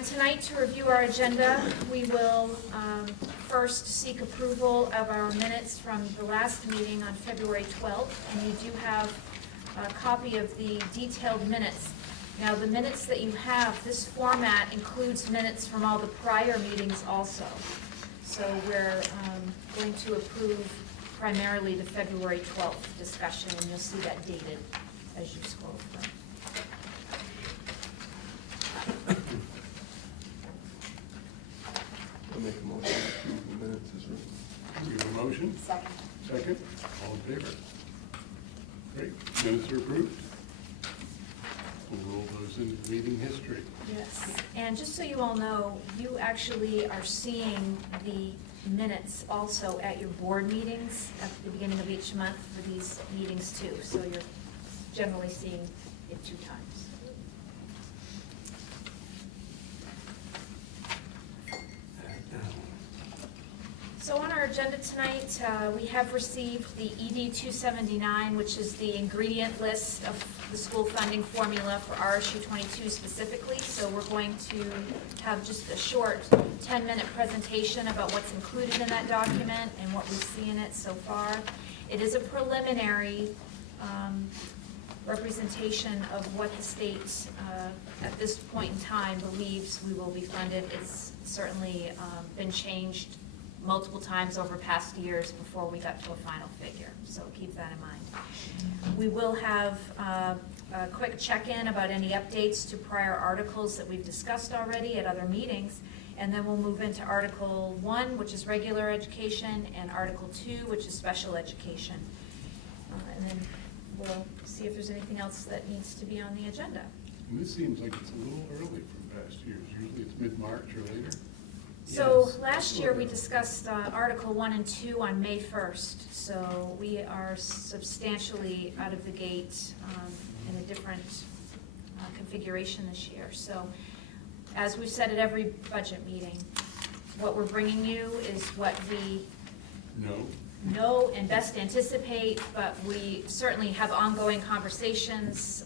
Tonight, to review our agenda, we will first seek approval of our minutes from the last meeting on February 12th, and you do have a copy of the detailed minutes. Now, the minutes that you have, this format includes minutes from all the prior meetings also. So we're going to approve primarily the February 12th discussion, and you'll see that dated as you scroll through. I'll make a motion to approve the minutes as written. We have a motion? Second. Second, all in favor? Great, minutes are approved. We'll roll those into meeting history. Yes, and just so you all know, you actually are seeing the minutes also at your board meetings at the beginning of each month for these meetings too. So you're generally seeing it 2 times. So on our agenda tonight, we have received the ED 279, which is the ingredient list of the school funding formula for RSU 22 specifically. So we're going to have just a short 10-minute presentation about what's included in that document and what we see in it so far. It is a preliminary representation of what the state at this point in time believes we will be funded. It's certainly been changed multiple times over past years before we got to a final figure, so keep that in mind. We will have a quick check-in about any updates to prior articles that we've discussed already at other meetings, and then we'll move into Article 1, which is regular education, and Article 2, which is special education. And then we'll see if there's anything else that needs to be on the agenda. And this seems like it's a little early from past years. Usually it's mid-March or later. So last year we discussed Article 1 and 2 on May 1st, so we are substantially out of the gate in a different configuration this year. So as we've said at every budget meeting, what we're bringing you is what we know and best anticipate, but we certainly have ongoing conversations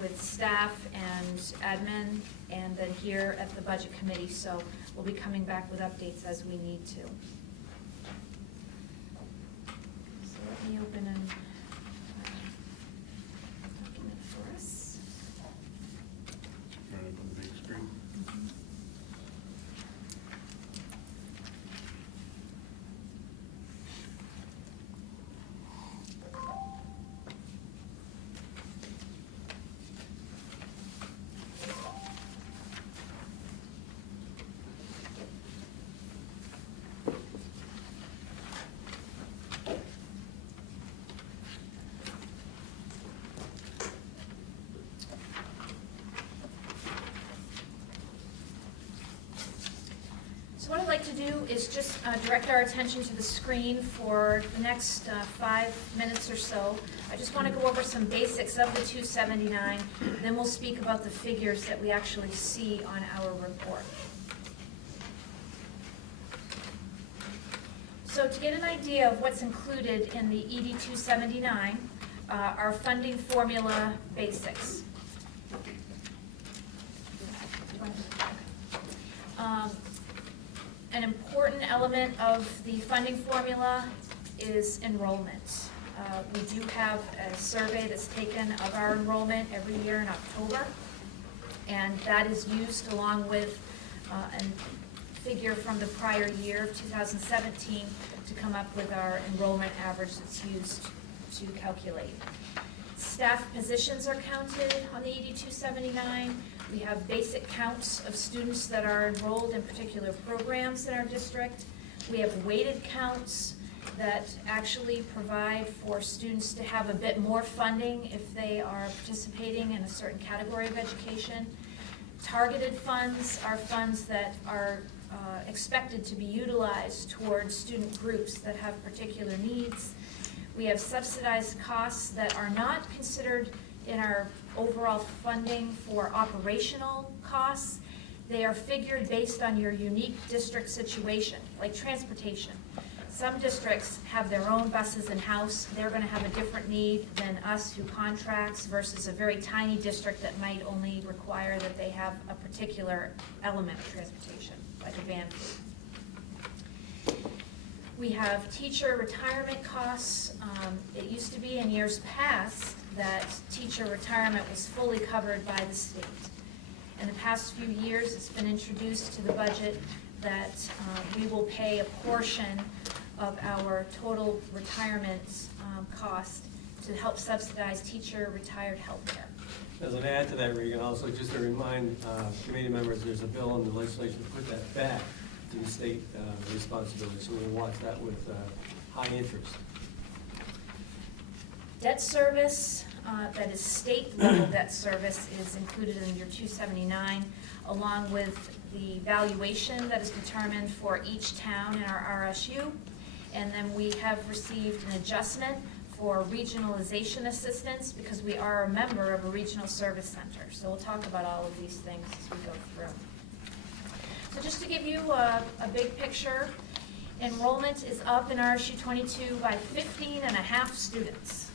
with staff and admin and then here at the budget committee, so we'll be coming back with updates as we need to. So let me open an document for us. Right up on the big screen. So what I'd like to do is just direct our attention to the screen for the next 5 minutes or so. I just want to go over some basics of the 279, then we'll speak about the figures that we actually see on our report. So to get an idea of what's included in the ED 279, our funding formula basics. An important element of the funding formula is enrollment. We do have a survey that's taken of our enrollment every year in October, and that is used along with a figure from the prior year of 2017 to come up with our enrollment average that's used to calculate. Staff positions are counted on the ED 279. We have basic counts of students that are enrolled in particular programs in our district. We have weighted counts that actually provide for students to have a bit more funding if they are participating in a certain category of education. Targeted funds are funds that are expected to be utilized towards student groups that have particular needs. We have subsidized costs that are not considered in our overall funding for operational costs. They are figured based on your unique district situation, like transportation. Some districts have their own buses in-house. They're gonna have a different need than us who contracts versus a very tiny district that might only require that they have a particular element of transportation, like a van fleet. We have teacher retirement costs. It used to be in years past that teacher retirement was fully covered by the state. In the past few years, it's been introduced to the budget that we will pay a portion of our total retirement cost to help subsidize teacher retired health care. As an add to that, Regan, also just to remind committee members, there's a bill in the legislation to put that back to the state responsibility, so we'll watch that with high interest. Debt service, that is state level debt service, is included in your 279, along with the valuation that is determined for each town in our RSU. And then we have received an adjustment for regionalization assistance because we are a member of a regional service center. So we'll talk about all of these things as we go through. So just to give you a big picture, enrollment is up in RSU 22 by 15.5 students.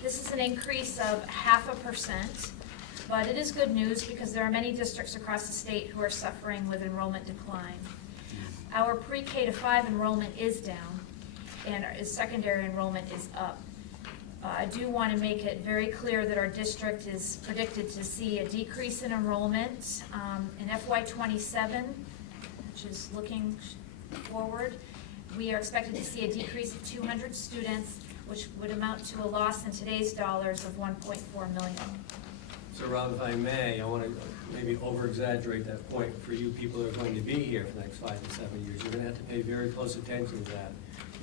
This is an increase of 0.5%, but it is good news because there are many districts across the state who are suffering with enrollment decline. Our pre-K to 5 enrollment is down, and our secondary enrollment is up. I do want to make it very clear that our district is predicted to see a decrease in enrollment in FY27, which is looking forward. We are expected to see a decrease of 200 students, which would amount to a loss in today's dollars of $1.4 million. So Rob, if I may, I want to maybe over-exaggerate that point for you people that are going to be here for the next 5 to 7 years. You're going to have to pay very close attention to that.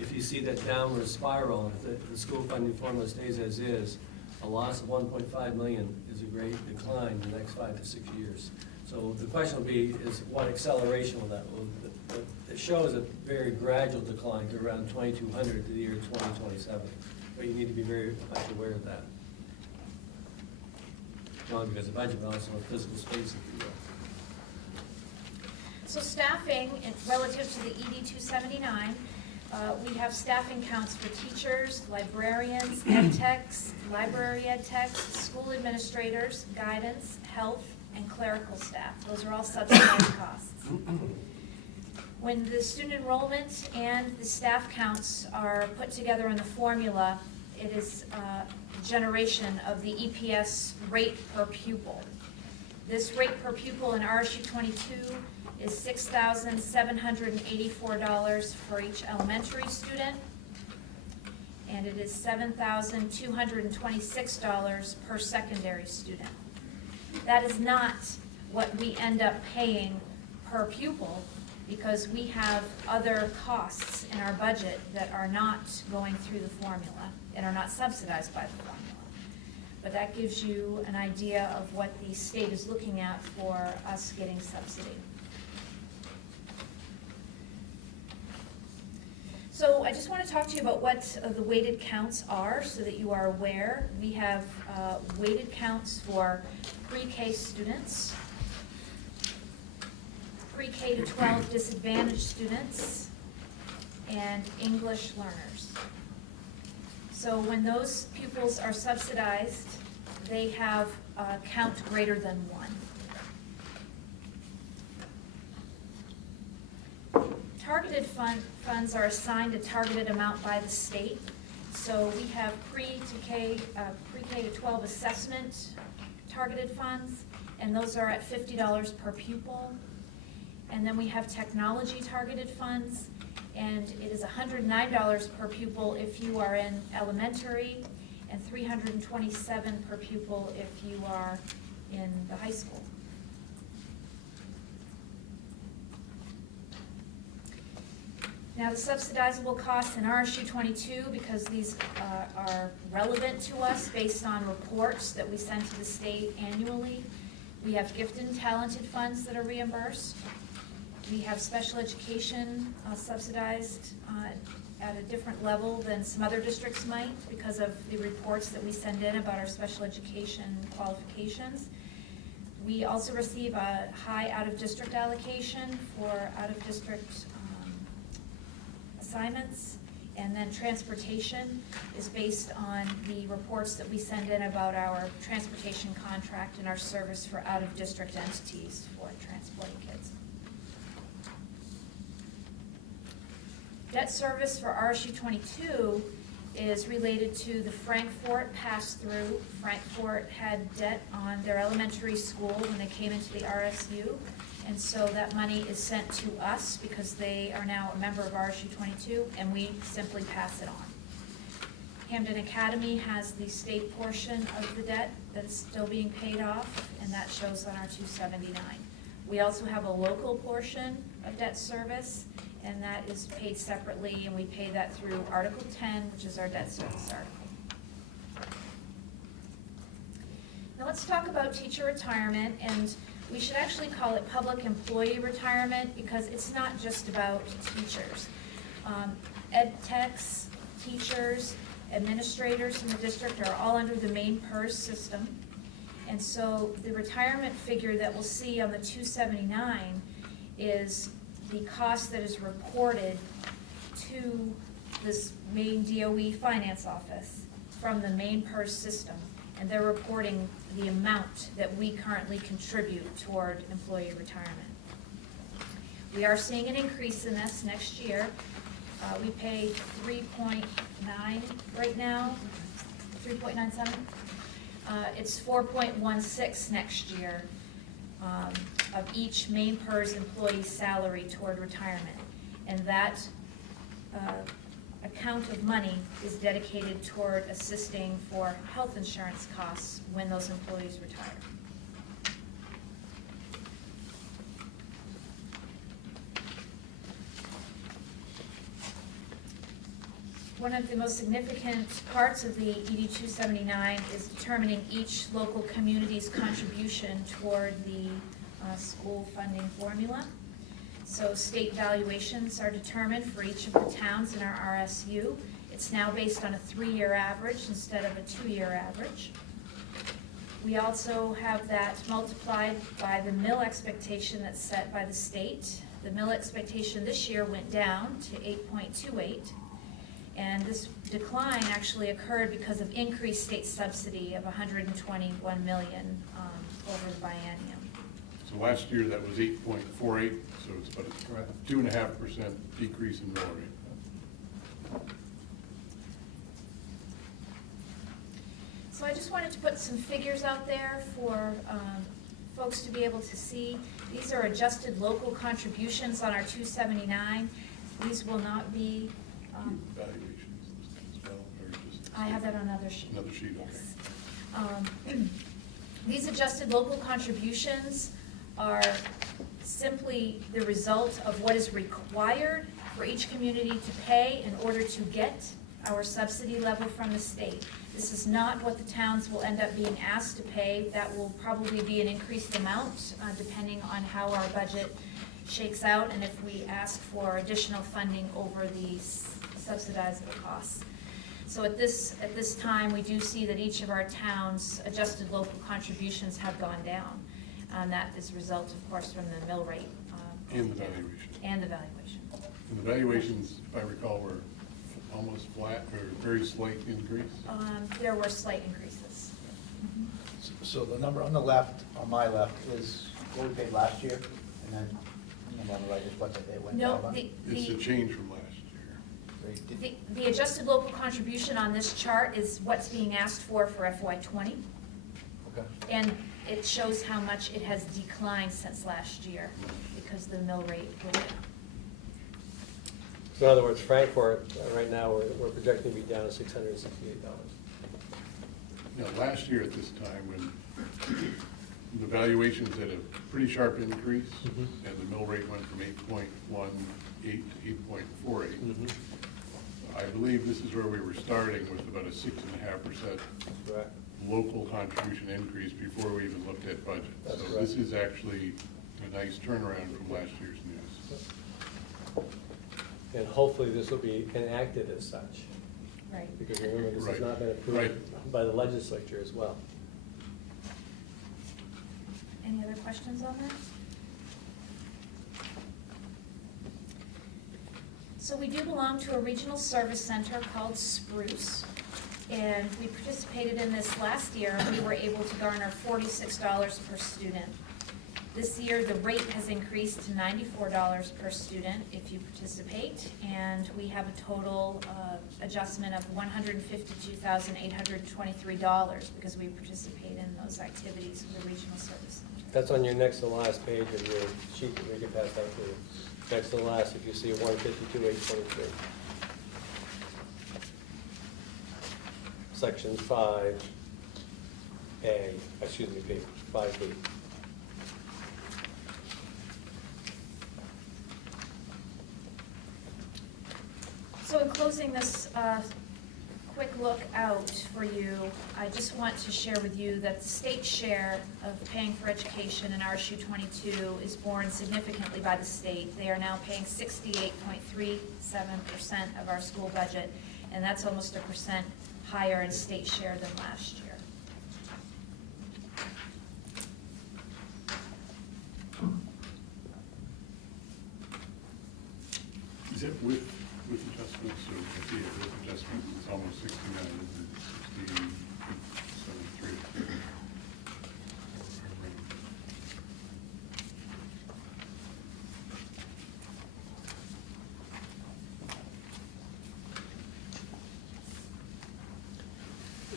If you see that downward spiral, if the school funding formula stays as is, a loss of $1.5 million is a great decline in the next 5 to 6 years. So the question will be is what acceleration will that? It shows a very gradual decline to around 2,200 to the year 2027, but you need to be very much aware of that. Not only because of budget, but also physical space, if you will. So staffing, relative to the ED 279, we have staffing counts for teachers, librarians, ed techs, library ed techs, school administrators, guidance, health, and clerical staff. Those are all subsidized costs. When the student enrollment and the staff counts are put together in the formula, it is generation of the EPS rate per pupil. This rate per pupil in RSU 22 is $6,784 for each elementary student, and it is $7,226 per secondary student. That is not what we end up paying per pupil, because we have other costs in our budget that are not going through the formula and are not subsidized by the formula. But that gives you an idea of what the state is looking at for us getting subsidy. So I just want to talk to you about what the weighted counts are so that you are aware. We have weighted counts for pre-K students, pre-K to 12 disadvantaged students, and English learners. So when those pupils are subsidized, they have a count greater than 1. Targeted funds are assigned a targeted amount by the state. So we have pre-K to 12 assessment targeted funds, and those are at $50 per pupil. And then we have technology targeted funds, and it is $109 per pupil if you are in elementary, and $327 per pupil if you are in the high school. Now the subsidizable costs in RSU 22, because these are relevant to us based on reports that we send to the state annually. We have gifted and talented funds that are reimbursed. We have special education subsidized at a different level than some other districts might because of the reports that we send in about our special education qualifications. We also receive a high out-of-district allocation for out-of-district assignments. And then transportation is based on the reports that we send in about our transportation contract and our service for out-of-district entities for transporting kids. Debt service for RSU 22 is related to the Frankfort pass-through. Frankfort had debt on their elementary school when they came into the RSU, and so that money is sent to us because they are now a member of RSU 22, and we simply pass it on. Hampden Academy has the state portion of the debt that is still being paid off, and that shows on our 279. We also have a local portion of debt service, and that is paid separately, and we pay that through Article 10, which is our debt service article. Now let's talk about teacher retirement, and we should actually call it public employee retirement because it's not just about teachers. Ed techs, teachers, administrators in the district are all under the main PERS system. And so the retirement figure that we'll see on the 279 is the cost that is reported to this main DOE finance office from the main PERS system. And they're reporting the amount that we currently contribute toward employee retirement. We are seeing an increase in this next year. We pay 3.9 right now, 3.97. It's 4.16 next year of each main PERS employee's salary toward retirement. And that account of money is dedicated toward assisting for health insurance costs when those employees retire. One of the most significant parts of the ED 279 is determining each local community's contribution toward the school funding formula. So state valuations are determined for each of the towns in our RSU. It's now based on a 3-year average instead of a 2-year average. We also have that multiplied by the mill expectation that's set by the state. The mill expectation this year went down to 8.28. And this decline actually occurred because of increased state subsidy of $121 million over the biennium. So last year that was 8.48, so it's about a 2.5% decrease in mill rate. So I just wanted to put some figures out there for folks to be able to see. These are adjusted local contributions on our 279. These will not be Valuations as well, or just? I have that on another sheet. Another sheet, okay. Yes. These adjusted local contributions are simply the result of what is required for each community to pay in order to get our subsidy level from the state. This is not what the towns will end up being asked to pay. That will probably be an increased amount depending on how our budget shakes out and if we ask for additional funding over these subsidizable costs. So at this time, we do see that each of our towns' adjusted local contributions have gone down. And that is a result, of course, from the mill rate. And the valuation. And the valuation. And the valuations, if I recall, were almost flat or very slight increase? There were slight increases. So the number on the left, on my left, is what we paid last year, and then the number on the right is what they went down No, by? It's a change from last year. the adjusted local contribution on this chart is what's being asked for FY20. Okay. And it shows how much it has declined since last year because the mill rate went down. So in other words, Frankfort, right now, we're projecting to be down to $668. Now, last year at this time, when the valuations had a pretty sharp increase, Mhm. and the mill rate went from 8.18 to 8.48, I believe this is where we were starting with about a 6.5% Correct. local contribution increase before we even looked at budget. That's So correct. this is actually a nice turnaround from last year's news. And hopefully this will be enacted as such, Right. because remember, this has Right. not been approved Right. by the legislature as well. Any other questions on that? So we do belong to a regional service center called Spruce, and we participated in this last year, and we were able to garner $46 per student. This year, the rate has increased to $94 per student if you participate, and we have a total adjustment of $152,823 because we participate in those activities with the regional service center. That's on your next to last page of your sheet that we can pass out to you. Next to the last, if you see 152,823. Section 5A, excuse me, P, 5B. So in closing this quick look out for you, I just want to share with you that the state share of paying for education in RSU 22 is borne significantly by the state. They are now paying 68.37% of our school budget, and that's almost 1% higher in state share than last year. Is it with adjustments, or with adjustments, it's almost 69, isn't it?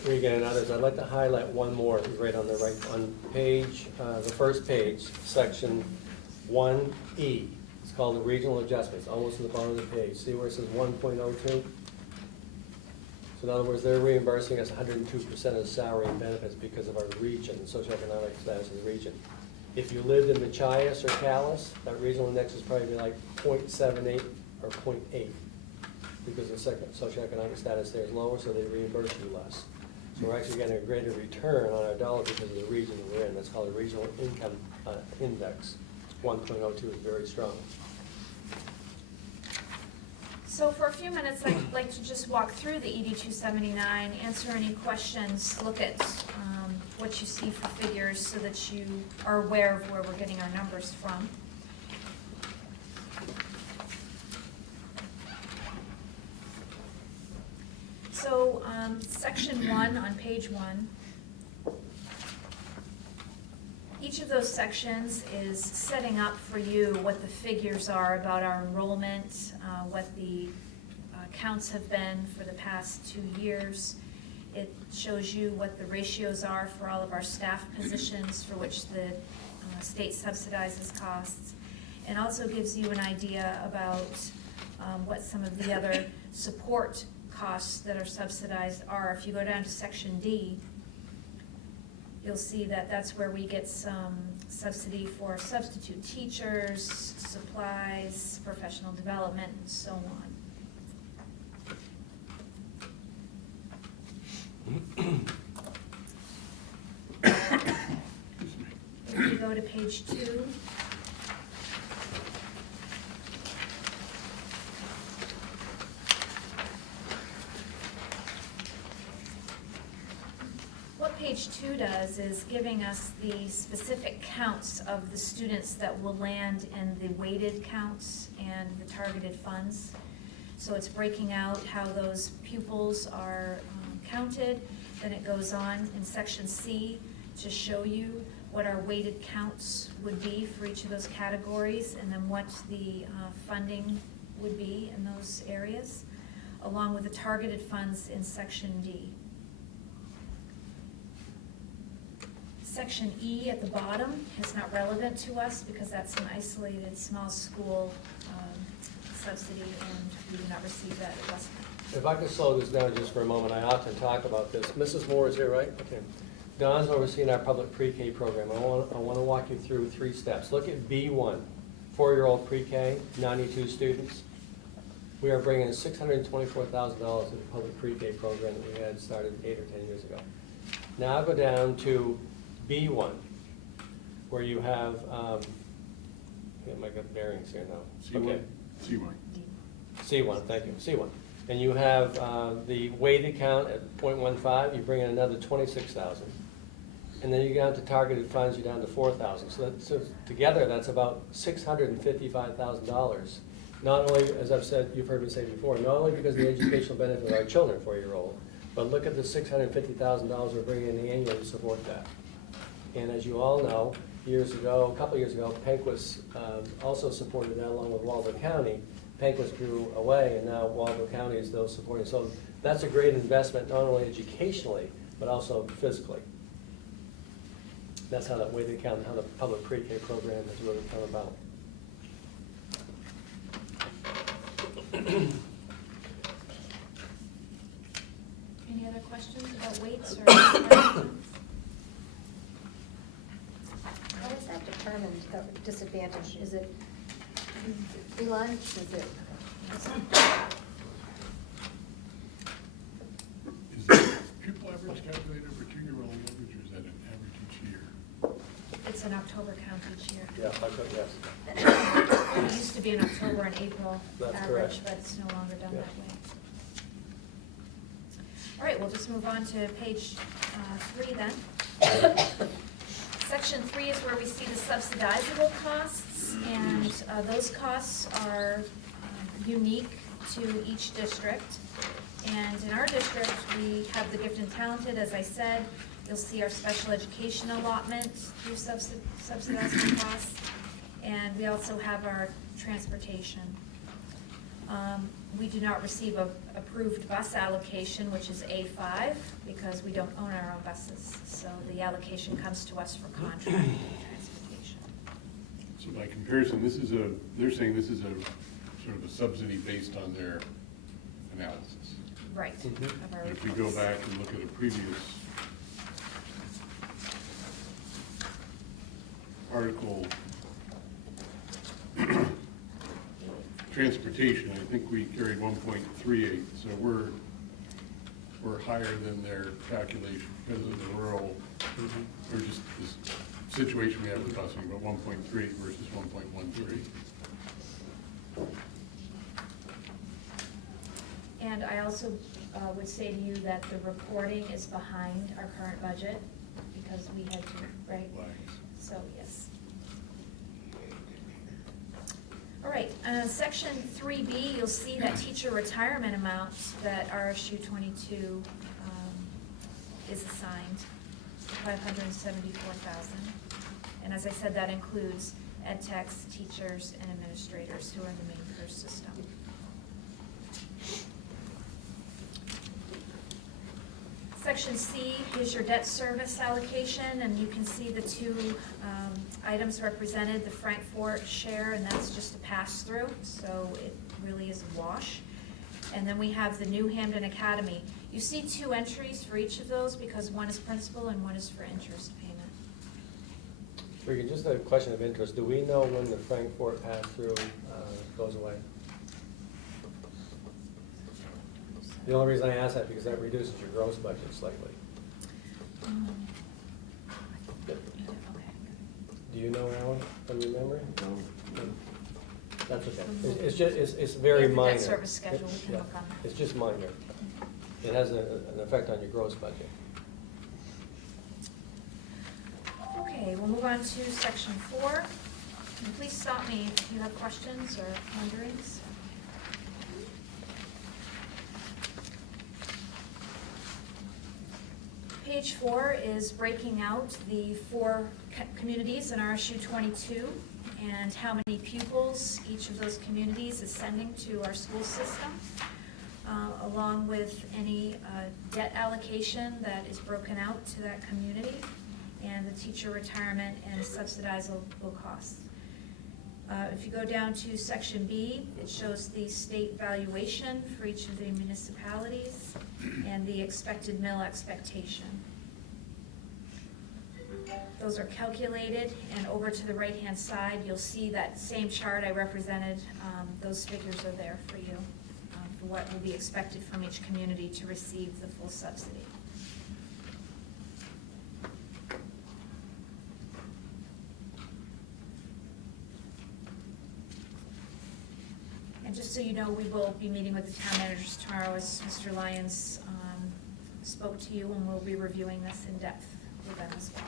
67.3. Regan and others, I'd like to highlight one more, right on the right, on page, the first page, section 1E. It's called the regional adjustments, almost at the bottom of the page. See where it says 1.02? So in other words, they're reimbursing us 102% of the salary and benefits because of our region, socioeconomic status of the region. If you lived in Machias or Calais, that regional index is probably like 0.78 or 0.8 because the socioeconomic status there is lower, so they reimburse you less. So we're actually getting a greater return on our dollar because of the region we're in. That's called the regional income index. 1.02 is very strong. So for a few minutes, I'd like to just walk through the ED 279, answer any questions, look at what you see for figures so that you are aware of where we're getting our numbers from. So section 1 on page 1. Each of those sections is setting up for you what the figures are about our enrollment, what the counts have been for the past 2 years. It shows you what the ratios are for all of our staff positions for which the state subsidizes costs, and also gives you an idea about what some of the other support costs that are subsidized are. If you go down to section D, you'll see that that's where we get some subsidy for substitute teachers, supplies, professional development, and so on. If you go to page 2, what page 2 does is giving us the specific counts of the students that will land in the weighted counts and the targeted funds. So it's breaking out how those pupils are counted. Then it goes on in section C to show you what our weighted counts would be for each of those categories, and then what the funding would be in those areas, along with the targeted funds in section D. Section E at the bottom is not relevant to us because that's an isolated small school subsidy, and we do not receive that adjustment. If I could slow this down just for a moment, I often talk about this. Mrs. Moore is here, right? Okay. Don's overseeing our public pre-K program. I want to walk you through 3 steps. Look at B1, 4-year-old pre-K, 92 students. We are bringing $624,000 to the public pre-K program that we had started 8 or 10 years ago. Now go down to B1, where you have, get my good bearings here now. C1. Okay. C1. C1, thank you, C1. And you have the weighted count at 0.15, you bring in another 26,000. And then you go down to targeted funds, you're down to 4,000. So together, that's about $655,000 not only, as I've said, you've heard me say before, not only because of the educational benefit of our children, 4-year-old, but look at the $650,000 we're bringing in annually to support that. And as you all know, a couple of years ago, Penquis also supported that along with Waldo County. Penquis grew away, and now Waldo County is still supporting. So that's a great investment, not only educationally, but also physically. That's how that way they count, how the public pre-K program has really come about. Any other questions about weights or? How is that determined, the disadvantage? Is it free lunch, is it? Is that pupil average calculated for 2-year-old average, or is that an average each year? It's an October count each year. Yeah, yes. It used to be an October and April That's average, correct. but it's no longer done Yeah. that way. All right, we'll just move on to page 3 then. Section 3 is where we see the subsidizable costs, and those costs are unique to each district. And in our district, we have the gifted and talented, as I said. You'll see our special education allotment through subsidizable costs, and we also have our transportation. We do not receive a approved bus allocation, which is A5, because we don't own our own buses. So the allocation comes to us for contract transportation. So by comparison, they're saying this is a sort of a subsidy based on their analysis. Right. Mhm. Of our And if we go reports. back and look at a previous article, transportation, I think we carried 1.38, so we're higher than their calculation because of the rural, or just this situation we have with busing, about 1.3 versus 1.13. And I also would say to you that the reporting is behind our current budget because we had to, right? Lags. So, yes. All right, section 3B, you'll see that teacher retirement amount that RSU 22 is assigned, 574,000. And as I said, that includes ed techs, teachers, and administrators who are in the main career system. Section C is your debt service allocation, and you can see the two items represented, the Frankfort share, and that's just a pass-through, so it really is a wash. And then we have the new Hampden Academy. You see 2 entries for each of those because one is principal and one is for interest payment. Regan, just a question of interest. Do we know when the Frankfort pass-through goes away? The only reason I ask that because that reduces your gross budget slightly. Okay. Do you know, Alan, from your memory? No. That's okay. It's just, it's very We have the minor. debt service schedule. We can Yeah. look on that. It's just minor. It has an effect on your gross budget. Okay, we'll move on to section 4. And please stop me if you have questions or wonderings. Page 4 is breaking out the 4 communities in RSU 22 and how many pupils each of those communities is sending to our school system, along with any debt allocation that is broken out to that community, and the teacher retirement and subsidizable costs. If you go down to section B, it shows the state valuation for each of the municipalities and the expected mill expectation. Those are calculated, and over to the right-hand side, you'll see that same chart I represented. Those figures are there for you, for what will be expected from each community to receive the full subsidy. And just so you know, we will be meeting with the town managers tomorrow, as Mr. Lyons spoke to you, and we'll be reviewing this in depth with them as well.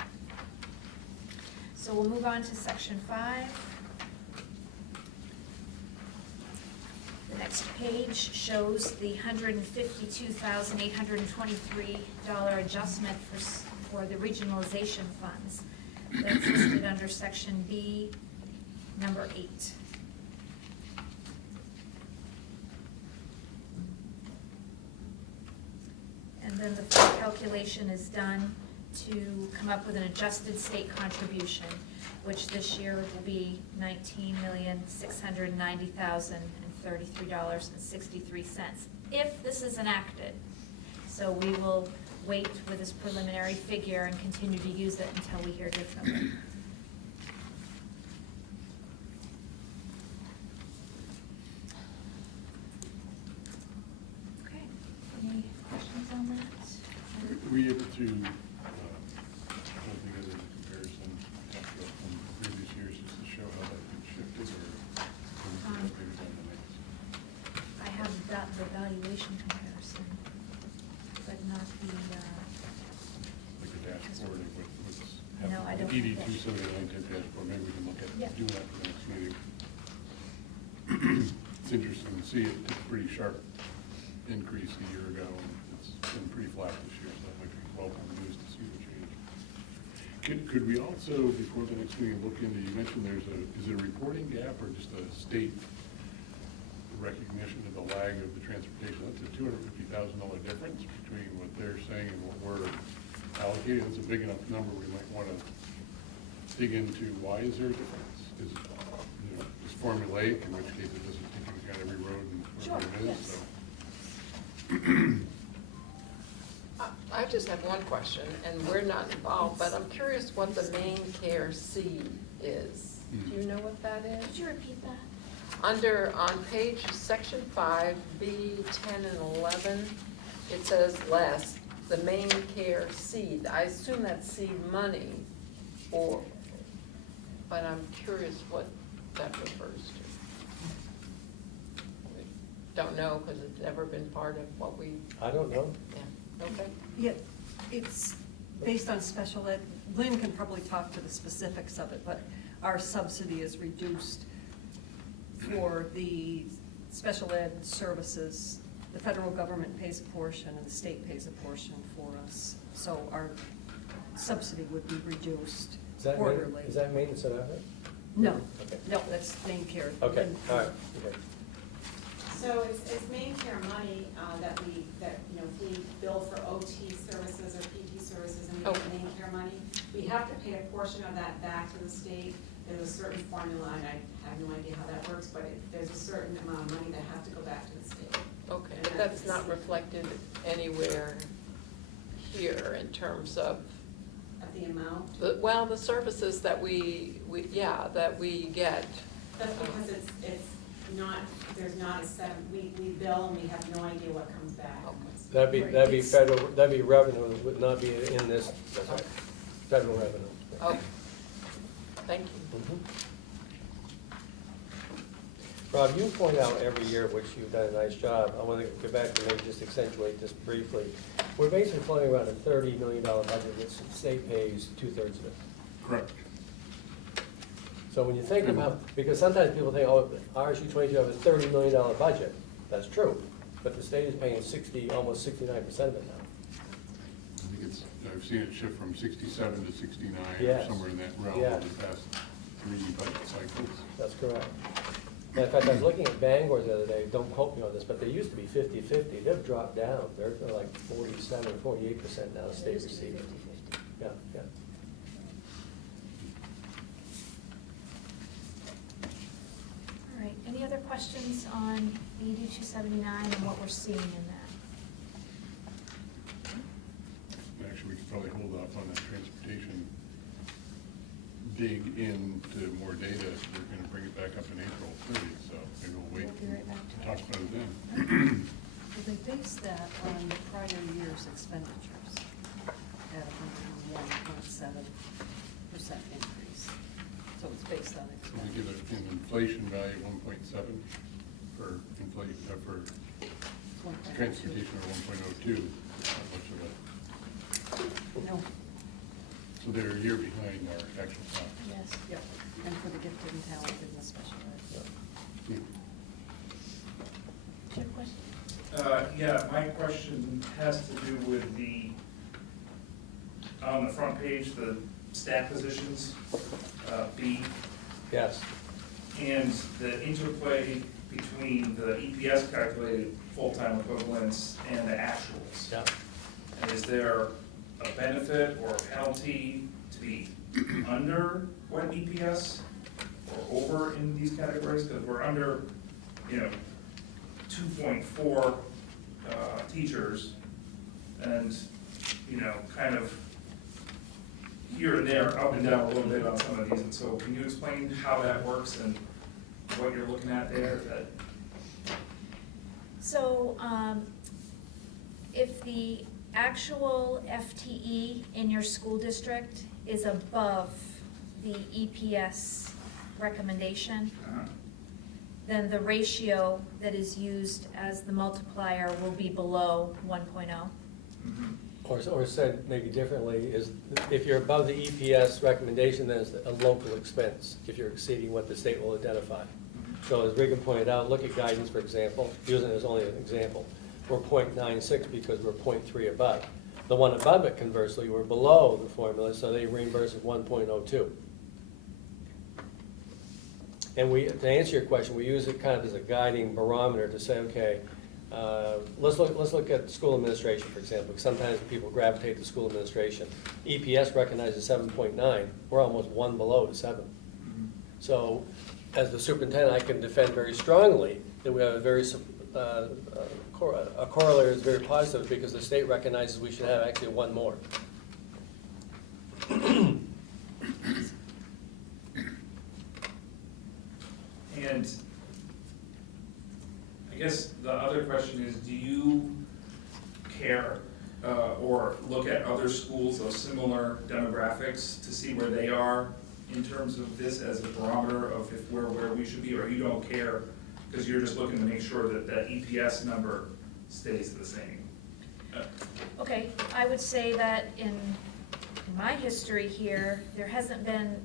So we'll move on to section 5. next page shows the $152,823 adjustment for the regionalization funds. That's listed under section B, number 8. And then the full calculation is done to come up with an adjusted state contribution, which this year will be $19,690,033.63, if this is enacted. So we will wait with this preliminary figure and continue to use it until we hear differently. Okay, any questions on that? Were you able to, I don't think of the comparison from previous years, just to show how that been shifted, or maybe on the next? I have that, the valuation comparison, but not the, Like a dashboard of what's No, I don't happening, have ED 279 type dashboard, maybe we can look at Yeah. doing that for the next meeting. It's interesting to see it took a pretty sharp increase a year ago, and it's been pretty flat this year, so that might be welcome news to see the change. Could we also, before the next meeting, look into, you mentioned is it a reporting gap or just a state recognition of the lag of the transportation? That's a $250,000 difference between what they're saying and what we're allocating. It's a big enough number, we might want to dig into why is there a difference? Is it, is formulaic, in which case it doesn't take into account every road and Sure, where it is, yes. so. I just have one question, and we're not involved, but I'm curious what the main care C is. Do you know what that Could is? you repeat that? On page, section 5, B 10 and 11, it says less, the main care seed. I assume that's seed money, but I'm curious what that refers to. We don't know, because it's never been part of what we, I don't know. yeah, okay. Yeah, it's based on special ed. Lynn can probably talk to the specifics of it, but our subsidy is reduced for the special ed services. The federal government pays a portion and the state pays a portion for us. So our subsidy would be reduced Is that quarterly. Is that maintenance and effort? No, Okay. no, that's main care. Okay, all right, okay. So it's main care money that we if we bill for OT services or PT services and we get Okay. main care money, we have to pay a portion of that back to the state. There's a certain formula, and I have no idea how that works, but there's a certain amount of money that has to go back to the state. Okay, but that's not reflected anywhere here in terms of, Of the amount. well, the services that we get. That's because it's not, there's not a set, we bill and we have no idea what comes back. That'd be It's- federal, that'd be revenue, it would not be in this, that's right, federal revenue. Okay, thank you. Mhm. Rob, you point out every year, which you've done a nice job, I want to go back and maybe just accentuate this briefly. We're basically floating around a $30 million budget, which the state pays 2/3 of it. Correct. So when you think about, because sometimes people think, oh, RSU 22 have a $30 million budget, that's true, but the state is paying 60, almost 69% of it now. I think I've seen it shift from 67 to 69, or Yes. somewhere in that realm Yeah. over the past 3 budget cycles. That's correct. And in fact, I was looking at Bangor the other day, don't quote me on this, but they used to be 50-50, they've dropped down, they're like 47, 48% now, state receiving. Yeah, yeah. All right, any other questions on ED 279 and what we're seeing in that? Actually, we could probably hold off on that transportation, dig into more data. We're gonna bring it back up in April 30th, so maybe we'll wait We'll be right back to and it. talk about it then. Well, they base that on the prior year's expenditures at 101.7% increase. So it's based on So we give expenditures. it an inflation value of 1.7 for inflation, for It's 1.02. transportation, or 1.02. Not much of a, No, so they're a year behind our actual cost. Yes. yep, and for the gifted and talented and the special ed. Hmm. Do you have a question? Yeah, my question has to do with on the front page, the staff positions, B, Yes. and the interplay between the EPS calculated full-time equivalents and the actuals. Yeah. And is there a benefit or a penalty to be under what EPS or over in these categories? Because we're under, 2.4 teachers and, kind of here and there, up and down a little bit on some of these. And so can you explain how that works and what you're looking at there? So, if the actual FTE in your school district is above the EPS recommendation, then the ratio that is used as the multiplier will be below 1.0. Or said maybe differently, is if you're above the EPS recommendation, then it's a local expense, if you're exceeding what the state will identify. So as Regan pointed out, look at guidance, for example, using it as only an example. We're 0.96 because we're 0.3 above. The one above it, conversely, we're below the formula, so they reimburse at 1.02. And to answer your question, we use it kind of as a guiding barometer to say, okay, let's look at school administration, for example, because sometimes people gravitate to school administration. EPS recognizes 7.9, we're almost one below to 7. So as the superintendent, I can defend very strongly that we have a very, a corollary is very positive because the state recognizes we should have actually one more. And I guess the other question is, do you care or look at other schools of similar demographics to see where they are in terms of this as a barometer of if we're where we should be, or you don't care because you're just looking to make sure that that EPS number stays the same? Okay, I would say that in my history here, there hasn't been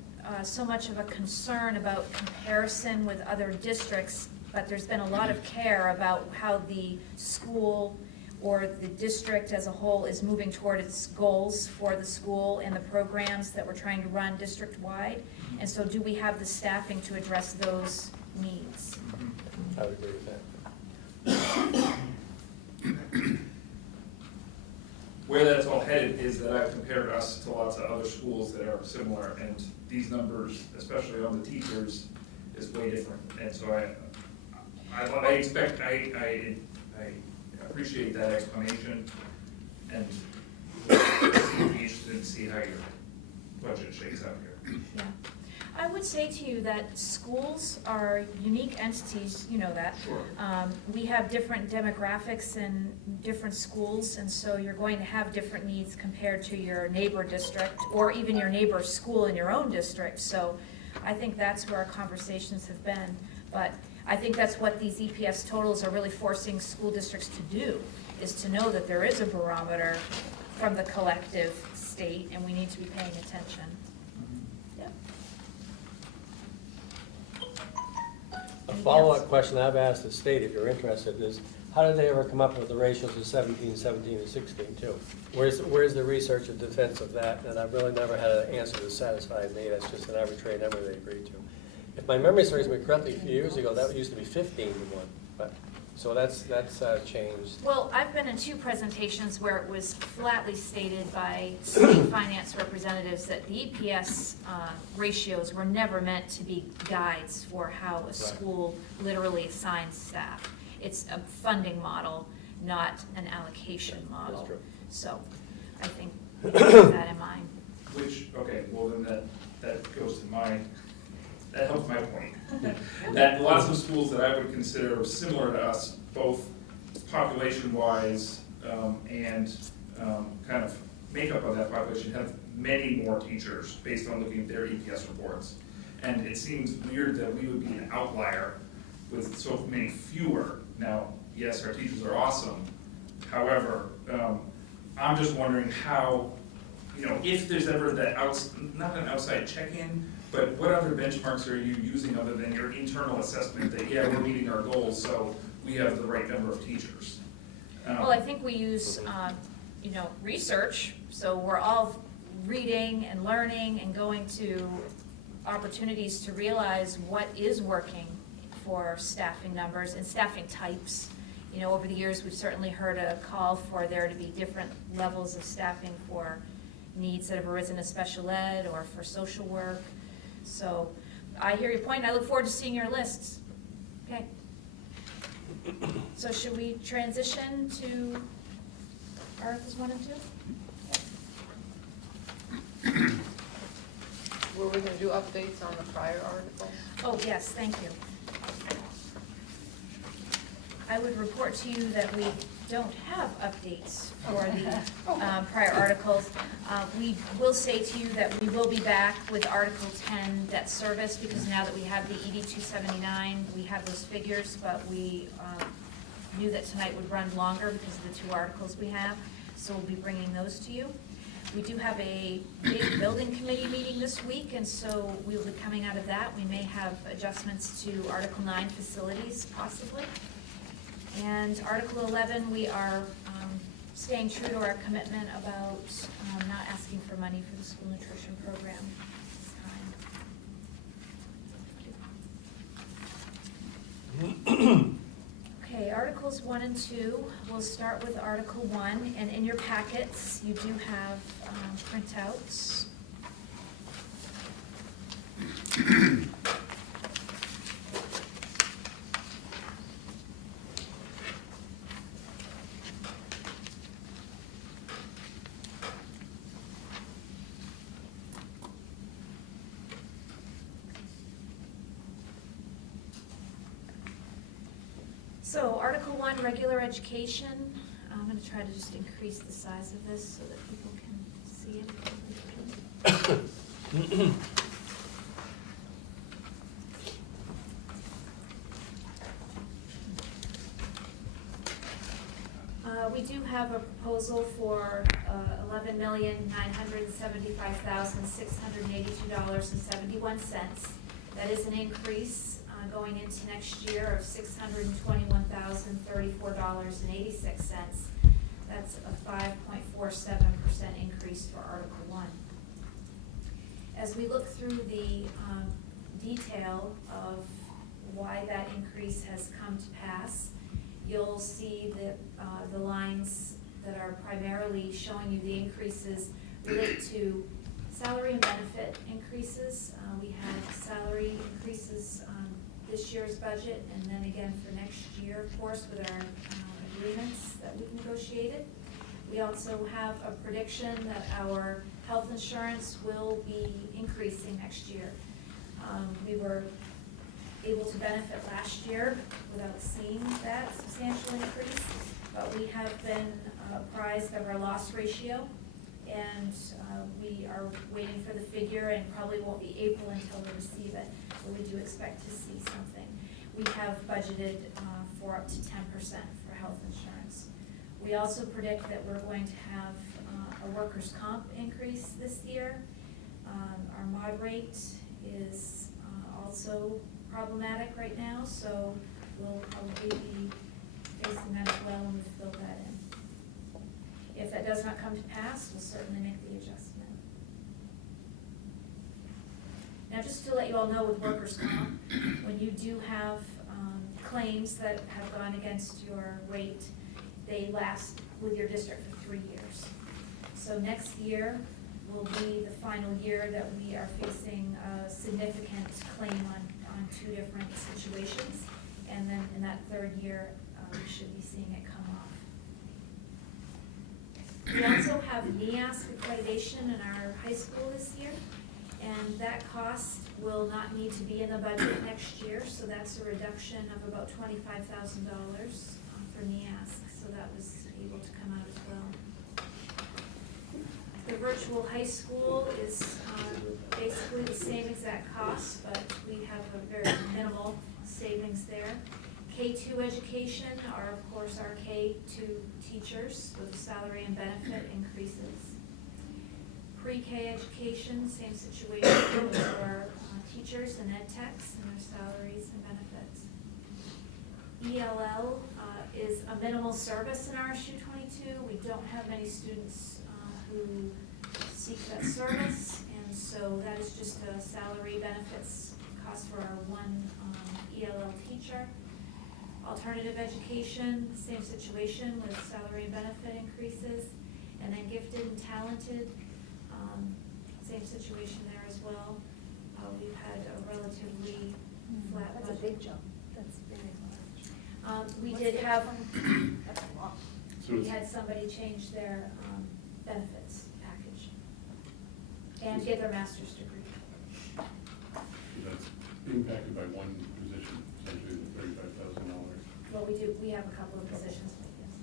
so much of a concern about comparison with other districts, but there's been a lot of care about how the school or the district as a whole is moving toward its goals for the school and the programs that we're trying to run district-wide. And so do we have the staffing to address those needs? I would agree with that. Where that's all headed is that I've compared us to lots of other schools that are similar, and these numbers, especially on the teachers, is way different. And so I appreciate that explanation, and we'll be interested to see how your budget shakes out here. Yeah. I would say to you that schools are unique entities, you know that. Sure. We have different demographics in different schools, and so you're going to have different needs compared to your neighbor district, or even your neighbor school in your own district. So I think that's where our conversations have been. But I think that's what these EPS totals are really forcing school districts to do, is to know that there is a barometer from the collective state, and we need to be paying attention. Yep. A follow-up question I've asked the state, if you're interested, is how did they ever come up with the ratios of 17, 17, and 16 too? Where's the research and defense of that? And I've really never had an answer that satisfied me. That's just an arbitrary number they agreed to. If my memory serves me correctly, a few years ago, that used to be 15 to 1. But so that's changed. Well, I've been in 2 presentations where it was flatly stated by state finance representatives that the EPS ratios were never meant to be guides for how a school literally assigns staff. It's a funding model, not an allocation model. That's true. So I think we keep that in mind. Which, okay, well then that goes to that helps my point. That lots of schools that I would consider similar to us, both population-wise and kind of makeup of that population, have many more teachers based on looking at their EPS reports. And it seems weird that we would be an outlier with so many fewer. Now, yes, our teachers are awesome. However, I'm just wondering how, if there's ever that not an outside check-in, but what other benchmarks are you using other than your internal assessment that, yeah, we're meeting our goals, so we have the right number of teachers. Well, I think we use, research, so we're all reading and learning and going to opportunities to realize what is working for staffing numbers and staffing types. Over the years, we've certainly heard a call for there to be different levels of staffing for needs that have arisen in special ed or for social work. So I hear your point, and I look forward to seeing your lists. Okay. So should we transition to Articles 1 and 2? Were we gonna do updates on the prior articles? Oh, yes, thank you. I would report to you that we don't have updates for the prior articles. We will say to you that we will be back with Article 10, debt service, because now that we have the ED 279, we have those figures, but we knew that tonight would run longer because of the 2 articles we have, so we'll be bringing those to you. We do have a big building committee meeting this week, and so we'll be coming out of that. We may have adjustments to Article 9 facilities, possibly. And Article 11, we are staying true to our commitment about not asking for money for the school nutrition program this time. Okay, Articles 1 and 2, we'll start with Article 1, and in your packets, you do have printouts. So Article 1, regular education. I'm going to try to just increase the size of this so that people can see it. We do have a proposal for $11,975,682.71. That is an increase going into next year of $621,034.86. That's a 5.47% increase for Article 1. As we look through the detail of why that increase has come to pass, you'll see that the lines that are primarily showing you the increases relate to salary and benefit increases. We have salary increases this year's budget, and then again for next year, of course, with our agreements that we've negotiated. We also have a prediction that our health insurance will be increasing next year. We were able to benefit last year without seeing that substantial increase, but we have been apprised of our loss ratio, and we are waiting for the figure, and probably won't be April until we receive it, but we do expect to see something. We have budgeted for up to 10% for health insurance. We also predict that we're going to have a workers' comp increase this year. Our mod rate is also problematic right now, so we'll probably be facing that as well when we fill that in. If that does not come to pass, we'll certainly make the adjustment. Now, just to let you all know with workers' comp, when you do have claims that have gone against your rate, they last with your district for 3 years. So next year will be the final year that we are facing a significant claim on 2 different situations, and then in that 3rd year, we should be seeing it come off. We also have NEASC accreditation in our high school this year, and that cost will not need to be in the budget next year, so that's a reduction of about $25,000 for NEASC, so that was able to come out as well. The virtual high school is basically the same exact cost, but we have a very minimal savings there. K-2 education are, of course, our K-2 teachers with salary and benefit increases. Pre-K education, same situation for teachers and ed techs and their salaries and benefits. ELL is a minimal service in RSU 22. We don't have many students who seek that service, and so that is just a salary benefits cost for our one ELL teacher. Alternative education, same situation with salary and benefit increases. And then gifted and talented, same situation there as well. We've had a relatively flat That's a budget. big jump, that's very large. We What's did the have, difference? That's a lot. So we it's, had somebody change their benefits package and get their master's degree. that's impacted by one position, essentially the $35,000. Well, we have a couple of positions like this.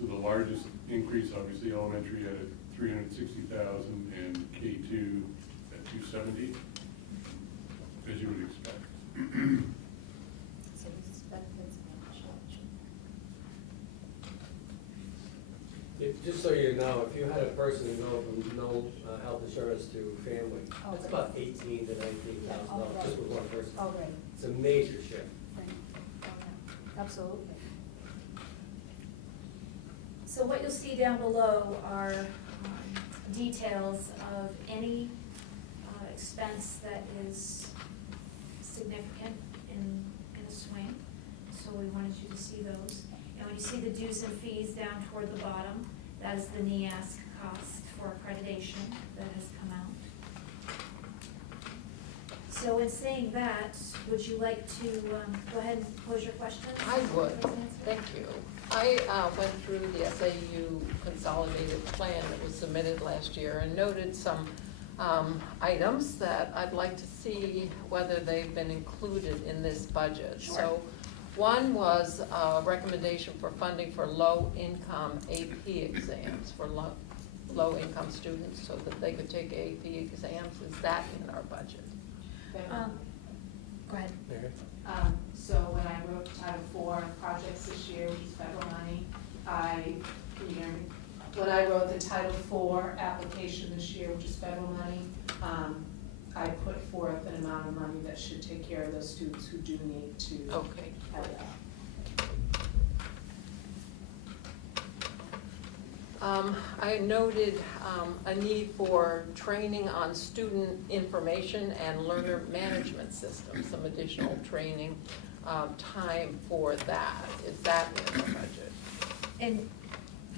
So the largest increase, obviously, elementary at 360,000 and K2 at 270, as you would expect. So this is benefits management. Just so you know, if you had a person go from no health insurance to family, it's about $18,000 to $19,000 just with one person. Already, It's a major shift. right, okay, absolutely. So what you'll see down below are details of any expense that is significant in a swing. So we wanted you to see those. And when you see the dues and fees down toward the bottom, that is the NEASC cost for accreditation that has come out. So in saying that, would you like to go ahead and pose your questions? I would, Please answer. thank you. I went through the SAU consolidated plan that was submitted last year and noted some items that I'd like to see whether they've been included in this budget. Sure. So one was a recommendation for funding for low-income AP exams for low-income students so that they could take AP exams. Is that in our budget? Go ahead. Mary? So when I wrote Title IV projects this year, which is federal money, can you hear me? When I wrote the Title IV application this year, which is federal money, I put forth an amount of money that should take care of those students who do need to Okay. have that. I noted a need for training on student information and learner management systems, some additional training, time for that. Is that in the budget? And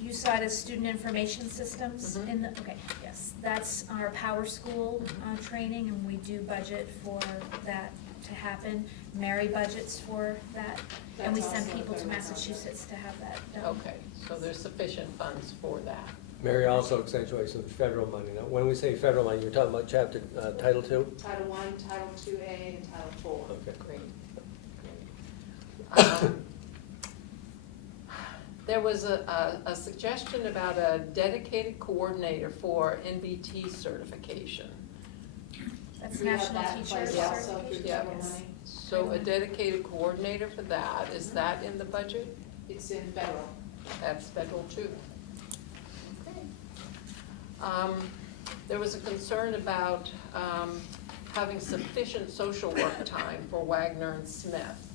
you saw it as student information systems Mhm. in the, okay, yes. That's our Power School training, and we do budget for that to happen. Mary budgets for that, and we That's send also people to federal Massachusetts to have that done. Okay, so there's sufficient funds for that. Mary also accentuates some federal money. Now, when we say federal money, you're talking about chapter, Title II? Title I, Title IIA, and Title IV. Okay. Great. There was a suggestion about a dedicated coordinator for NBT certification. That's We have National that in Teacher place also through Certification. Yeah. federal Yes. money. So a dedicated coordinator for that, is that in the budget? It's in federal. That's federal too. There was a concern about having sufficient social work time for Wagner and Smith.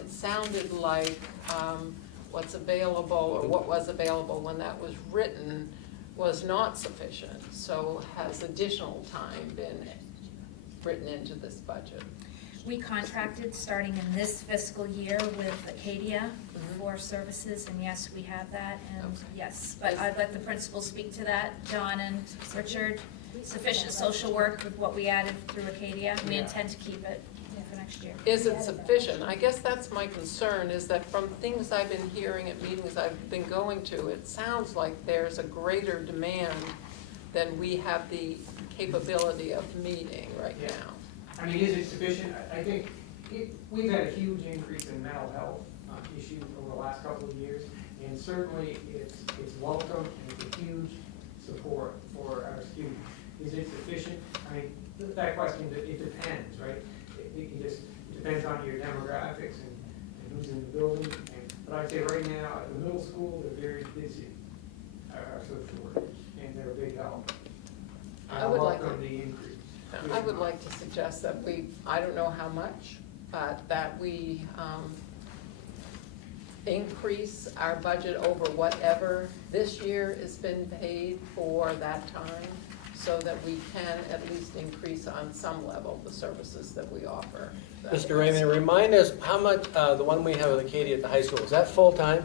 It sounded like what's available, or what was available when that was written, was not sufficient. So has additional time been written into this budget? We contracted, starting in this fiscal year, with Acadia for services, and yes, we have that, and Okay. yes. But I'd let the principals speak to that, John and Richard. Sufficient social work with what we added through Acadia. We Yeah. intend to keep it for next year. Is it sufficient? I guess that's my concern, is that from things I've been hearing at meetings I've been going to, it sounds like there's a greater demand than we have the capability of meeting right Yeah. now. I mean, is it sufficient? I think we've had a huge increase in mental health issues over the last couple of years, and certainly it's welcome and it's a huge support for our students. Is it sufficient? I mean, that question, it depends, right? It depends on your demographics and who's in the building. But I'd say right now, at the middle school, they're very busy, our social workers, and they're a big help. I would like welcome to- the increase. I would like to suggest that we, I don't know how much, but that we increase our budget over whatever this year has been paid for that time, so that we can at least increase on some level the services that we offer. Mr. Raymond, remind us how much, the one we have with Katie at the high school, is that full-time?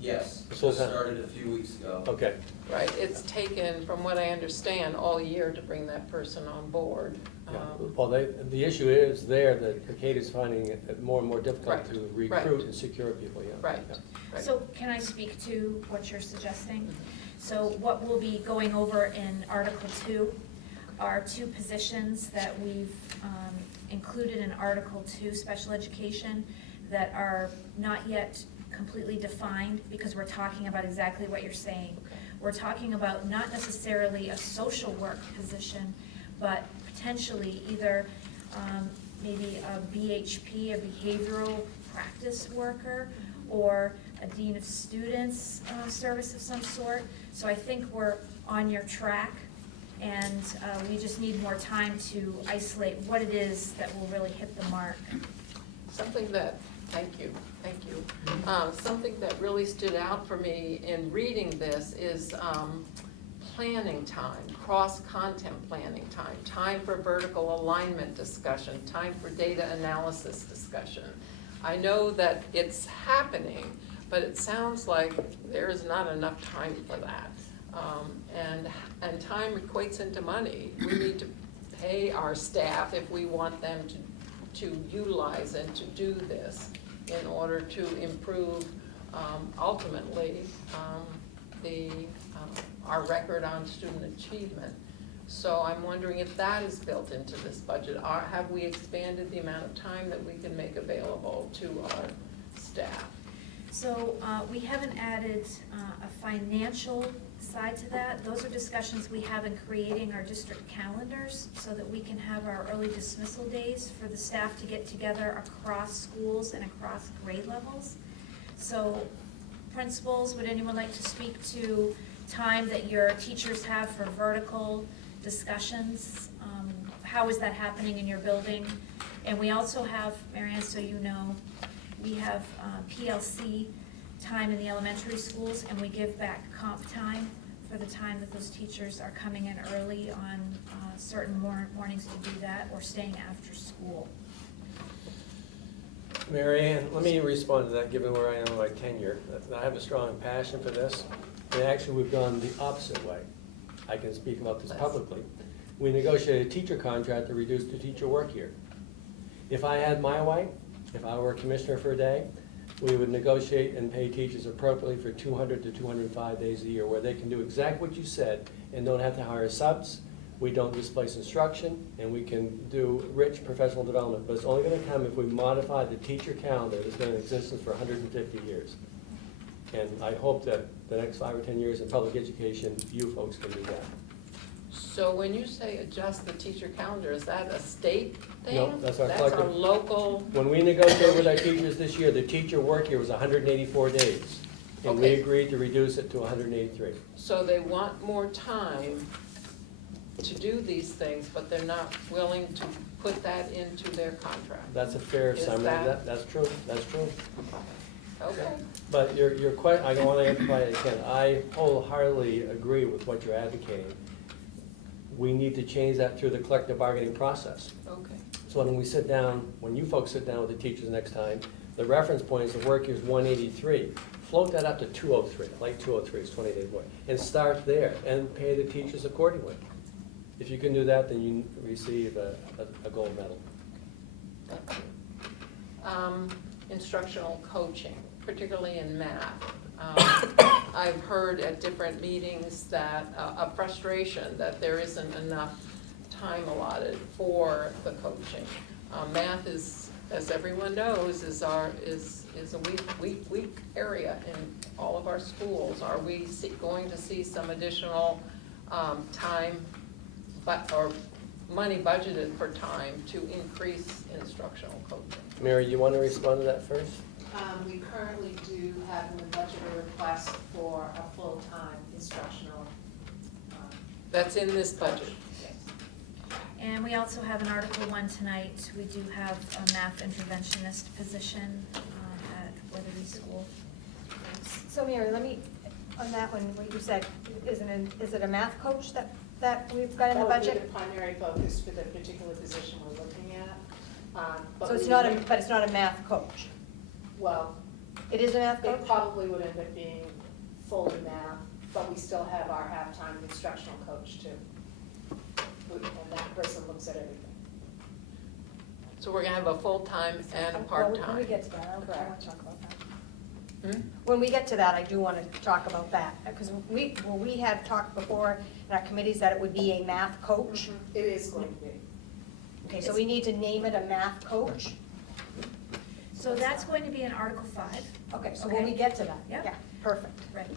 Yes, It's just full-time. started a few weeks ago. Okay. Right, it's taken, from what I understand, all year to bring that person on board. Yeah. Well, the issue is there that Katie's finding it more and more difficult Right, to right. recruit and secure people, yeah. Right, Yeah. right. So can I speak to what you're suggesting? So what we'll be going over in Article 2 are two positions that we've included in Article 2, special education, that are not yet completely defined, because we're talking about exactly what you're saying. We're talking about not necessarily a social work position, but potentially either maybe a BHP, a behavioral practice worker, or a dean of students service of some sort. So I think we're on your track, and we just need more time to isolate what it is that will really hit the mark. Something that, thank you. Something that really stood out for me in reading this is planning time, cross-content planning time, time for vertical alignment discussion, time for data analysis discussion. I know that it's happening, but it sounds like there is not enough time for that. And time equates into money. We need to pay our staff if we want them to utilize and to do this in order to improve ultimately our record on student achievement. So I'm wondering if that is built into this budget. Have we expanded the amount of time that we can make available to our staff? So we haven't added a financial side to that. Those are discussions we have in creating our district calendars, so that we can have our early dismissal days for the staff to get together across schools and across grade levels. So principals, would anyone like to speak to time that your teachers have for vertical discussions? How is that happening in your building? And we also have, Marianne, so you know, we have PLC time in the elementary schools, and we give back comp time for the time that those teachers are coming in early on certain mornings to do that, or staying after school. Mary Ann, let me respond to that, given where I am in my tenure. I have a strong passion for this, and actually we've gone the opposite way. I can speak about this publicly. We negotiated a teacher contract to reduce the teacher work year. If I had my way, if I were a commissioner for a day, we would negotiate and pay teachers appropriately for 200 to 205 days a year, where they can do exactly what you said and don't have to hire subs. We don't displace instruction, and we can do rich professional development, but it's only going to come if we modify the teacher calendar that's been in existence for 150 years. And I hope that the next 5 or 10 years in public education, you folks can do that. So when you say adjust the teacher calendar, is that a state thing? No, that's our That's our collective. local, When we negotiated with our teachers this year, the teacher work year was 184 days, and we Okay. agreed to reduce it to 183. so they want more time to do these things, but they're not willing to put that into their contract. That's a fair Is summary. that- That's true, that's true. Okay, But your question, I don't want to amplify it again. I wholeheartedly agree with what you're advocating. We need to change that through the collective bargaining process. okay. So when we sit down, when you folks sit down with the teachers next time, the reference point is the work year is 183. Float that up to 203, like 203 is 20 days work, and start there, and pay the teachers accordingly. If you can do that, then you receive a gold medal. Thank you. Instructional coaching, particularly in math. I've heard at different meetings that, a frustration that there isn't enough time allotted for the coaching. Math is, as everyone knows, is a weak area in all of our schools. Are we going to see some additional time, or money budgeted for time to increase instructional coaching? Mary, you want to respond to that first? We currently do have in the budget a request for a full-time instructional. That's in this budget. Yes. And we also have in Article 1 tonight, we do have a math interventionist position at Weatherby School. So Mary, let me, on that one, what you said, is it a math coach that we've got in the That would budget? be the primary focus for the particular position we're looking at. But So it's we not would- but it's not a math coach? Well, It is a math coach? it probably would end up being fully math, but we still have our halftime instructional coach too. And that person looks at everything. So we're gonna have a full-time and a When we part-time. get to that, I want to talk about that. Hmm? When we get to that, I do want to talk about that, because we had talked before in our committees that it would be a math coach. It is going to be. Okay, so we need to name it a math coach? So that's going to be in Article 5. Okay, so when we Okay. get to that, Yep. yeah, perfect. Right.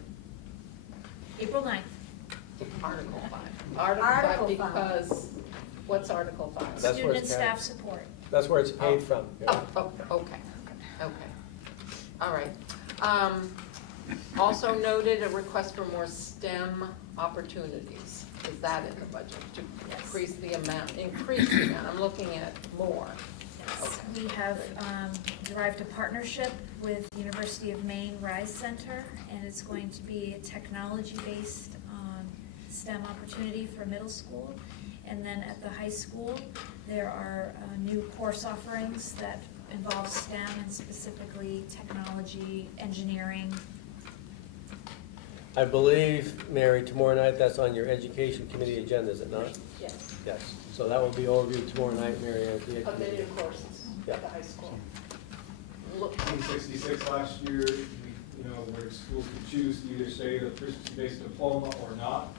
April 9th. Article 5. Article Article 5 5. because, what's Article 5? That's Student where and it's staff support. That's where it's paid from. Oh, okay, all right. Also noted a request for more STEM opportunities. Is that in the budget to Yes. increase the amount, I'm looking at more. Yes. We have derived a partnership with the University of Maine RISE Center, and it's going to be a technology-based STEM opportunity for middle school. And then at the high school, there are new course offerings that involve STEM and specifically technology, engineering. I believe, Mary, tomorrow night, that's on your education committee agenda, is it not? Yes, Yes, so that will be overviewed tomorrow night, Mary, at the of the committee. new courses Yeah. at the high school. Look, 1966 last year, where schools could choose to either say the proficiency-based diploma or not.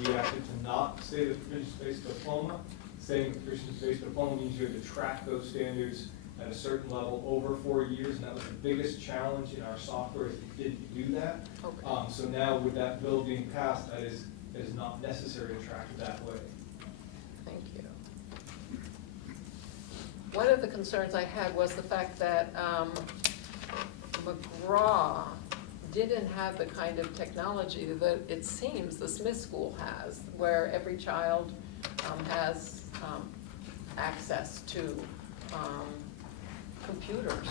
We acted to not say the proficiency-based diploma. Saying the proficiency-based diploma means you have to track those standards at a certain level over 4 years, and that was the biggest challenge in our software, is it didn't do that. Okay. So now with that bill being passed, that is not necessary to track it that way. Thank you. One of the concerns I had was the fact that McGraw didn't have the kind of technology that it seems the Smith School has, where every child has access to computers.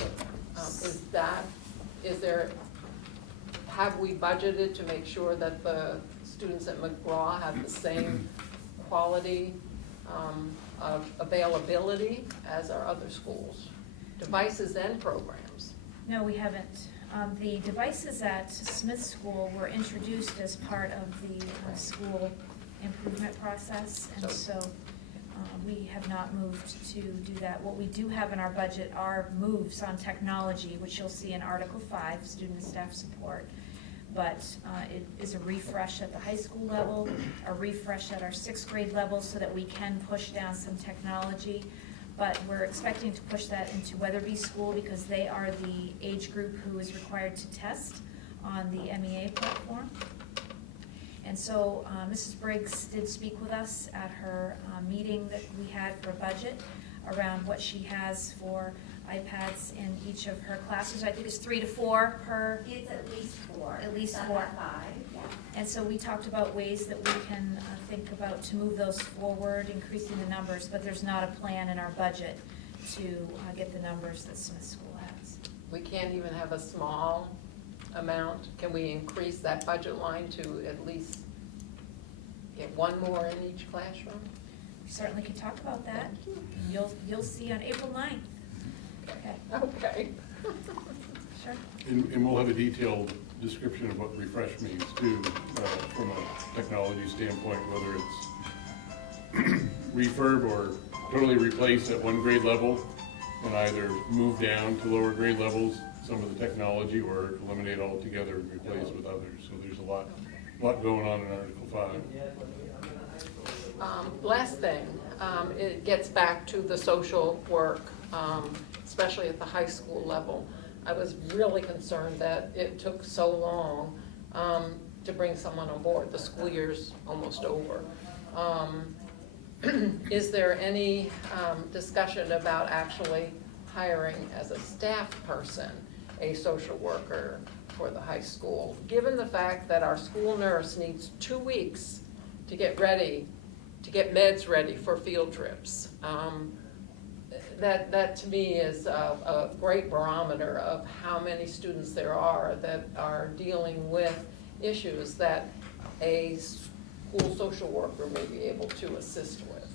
Have we budgeted to make sure that the students at McGraw have the same quality of availability as our other schools? Devices and programs. No, we haven't. The devices at Smith School were introduced as part of the school improvement process, and so we have not moved to do that. What we do have in our budget are moves on technology, which you'll see in Article 5, student and staff support. But it is a refresh at the high school level, a refresh at our 6th grade level, so that we can push down some technology. But we're expecting to push that into Weatherby School because they are the age group who is required to test on the MEA platform. And so Mrs. Briggs did speak with us at her meeting that we had for budget around what she has for iPads in each of her classes. I think it's 3 to 4 per. It's at least 4. At least Not 4. 5, yeah. And so we talked about ways that we can think about to move those forward, increasing the numbers, but there's not a plan in our budget to get the numbers that Smith School has. We can't even have a small amount. Can we increase that budget line to at least get one more in each classroom? We certainly can talk about that. You'll see on April 9th. Okay, Okay. sure. And we'll have a detailed description of what refresh means too, from a technology standpoint, whether it's refurb or totally replace at one grade level and either move down to lower grade levels some of the technology or eliminate altogether and replace with others. So there's a lot going on in Article 5. Last thing, it gets back to the social work, especially at the high school level. I was really concerned that it took so long to bring someone on board. The school year's almost over. Is there any discussion about actually hiring as a staff person a social worker for the high school? Given the fact that our school nurse needs 2 weeks to get ready, to get meds ready for field trips. that to me is a great barometer of how many students there are that are dealing with issues that a school social worker may be able to assist with.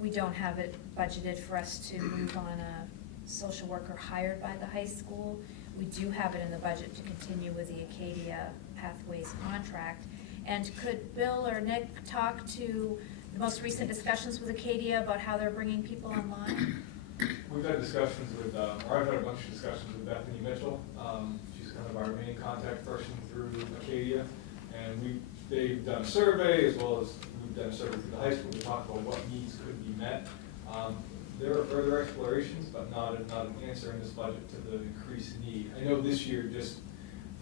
We don't have it budgeted for us to move on a social worker hired by the high school. We do have it in the budget to continue with the Acadia Pathways contract. And could Bill or Nick talk to the most recent discussions with Acadia about how they're bringing people online? We've had discussions with, or I've had a bunch of discussions with Bethany Mitchell. She's kind of our main contact person through Acadia. And they've done a survey, as well as we've done a survey through the high school to talk about what needs could be met. There are further explorations, but not an answer in this budget to the increased need. I know this year just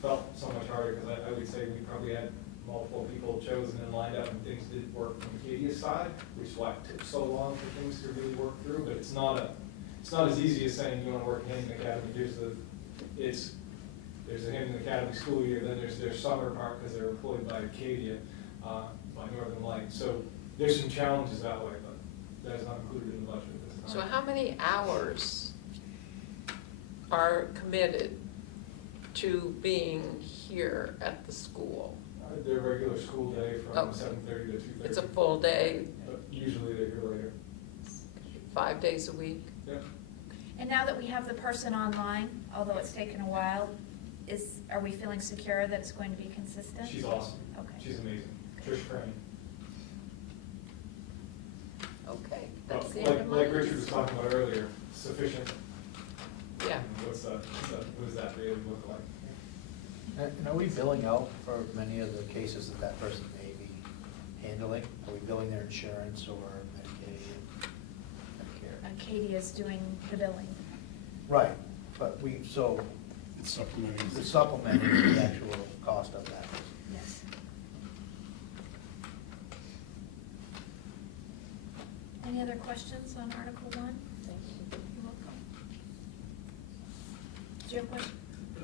felt so much harder, because I would say we probably had multiple people chosen and lined up, and things didn't work from Acadia's side, which is why it took so long for things to really work through. But it's not as easy as saying you want to work in Hampden Academy. There's a Hampden Academy school year, then there's their summer part because they're employed by Acadia, by Northern Light. So there's some challenges that way, but that is not included in the budget at this time. So how many hours are committed to being here at the school? Their regular school day from Oh. 7:30 to 2:30. It's a full day, But usually they're here later. 5 days a week? Yep. And now that we have the person online, although it's taken a while, are we feeling secure that it's going to be consistent? She's awesome. Okay. She's amazing. Trish Crane. Okay, But that's the end of my like Richard was list. talking about earlier, sufficient. Yeah. What does that really look like? And are we billing out for many of the cases that that person may be handling? Are we billing their insurance or Medicaid, Medicare? Acadia's doing the billing. Right, but so It's supplementing. it's supplementing the actual cost of that. Yes. Any other questions on Article 1? Thank you. You're welcome. Do you have a question?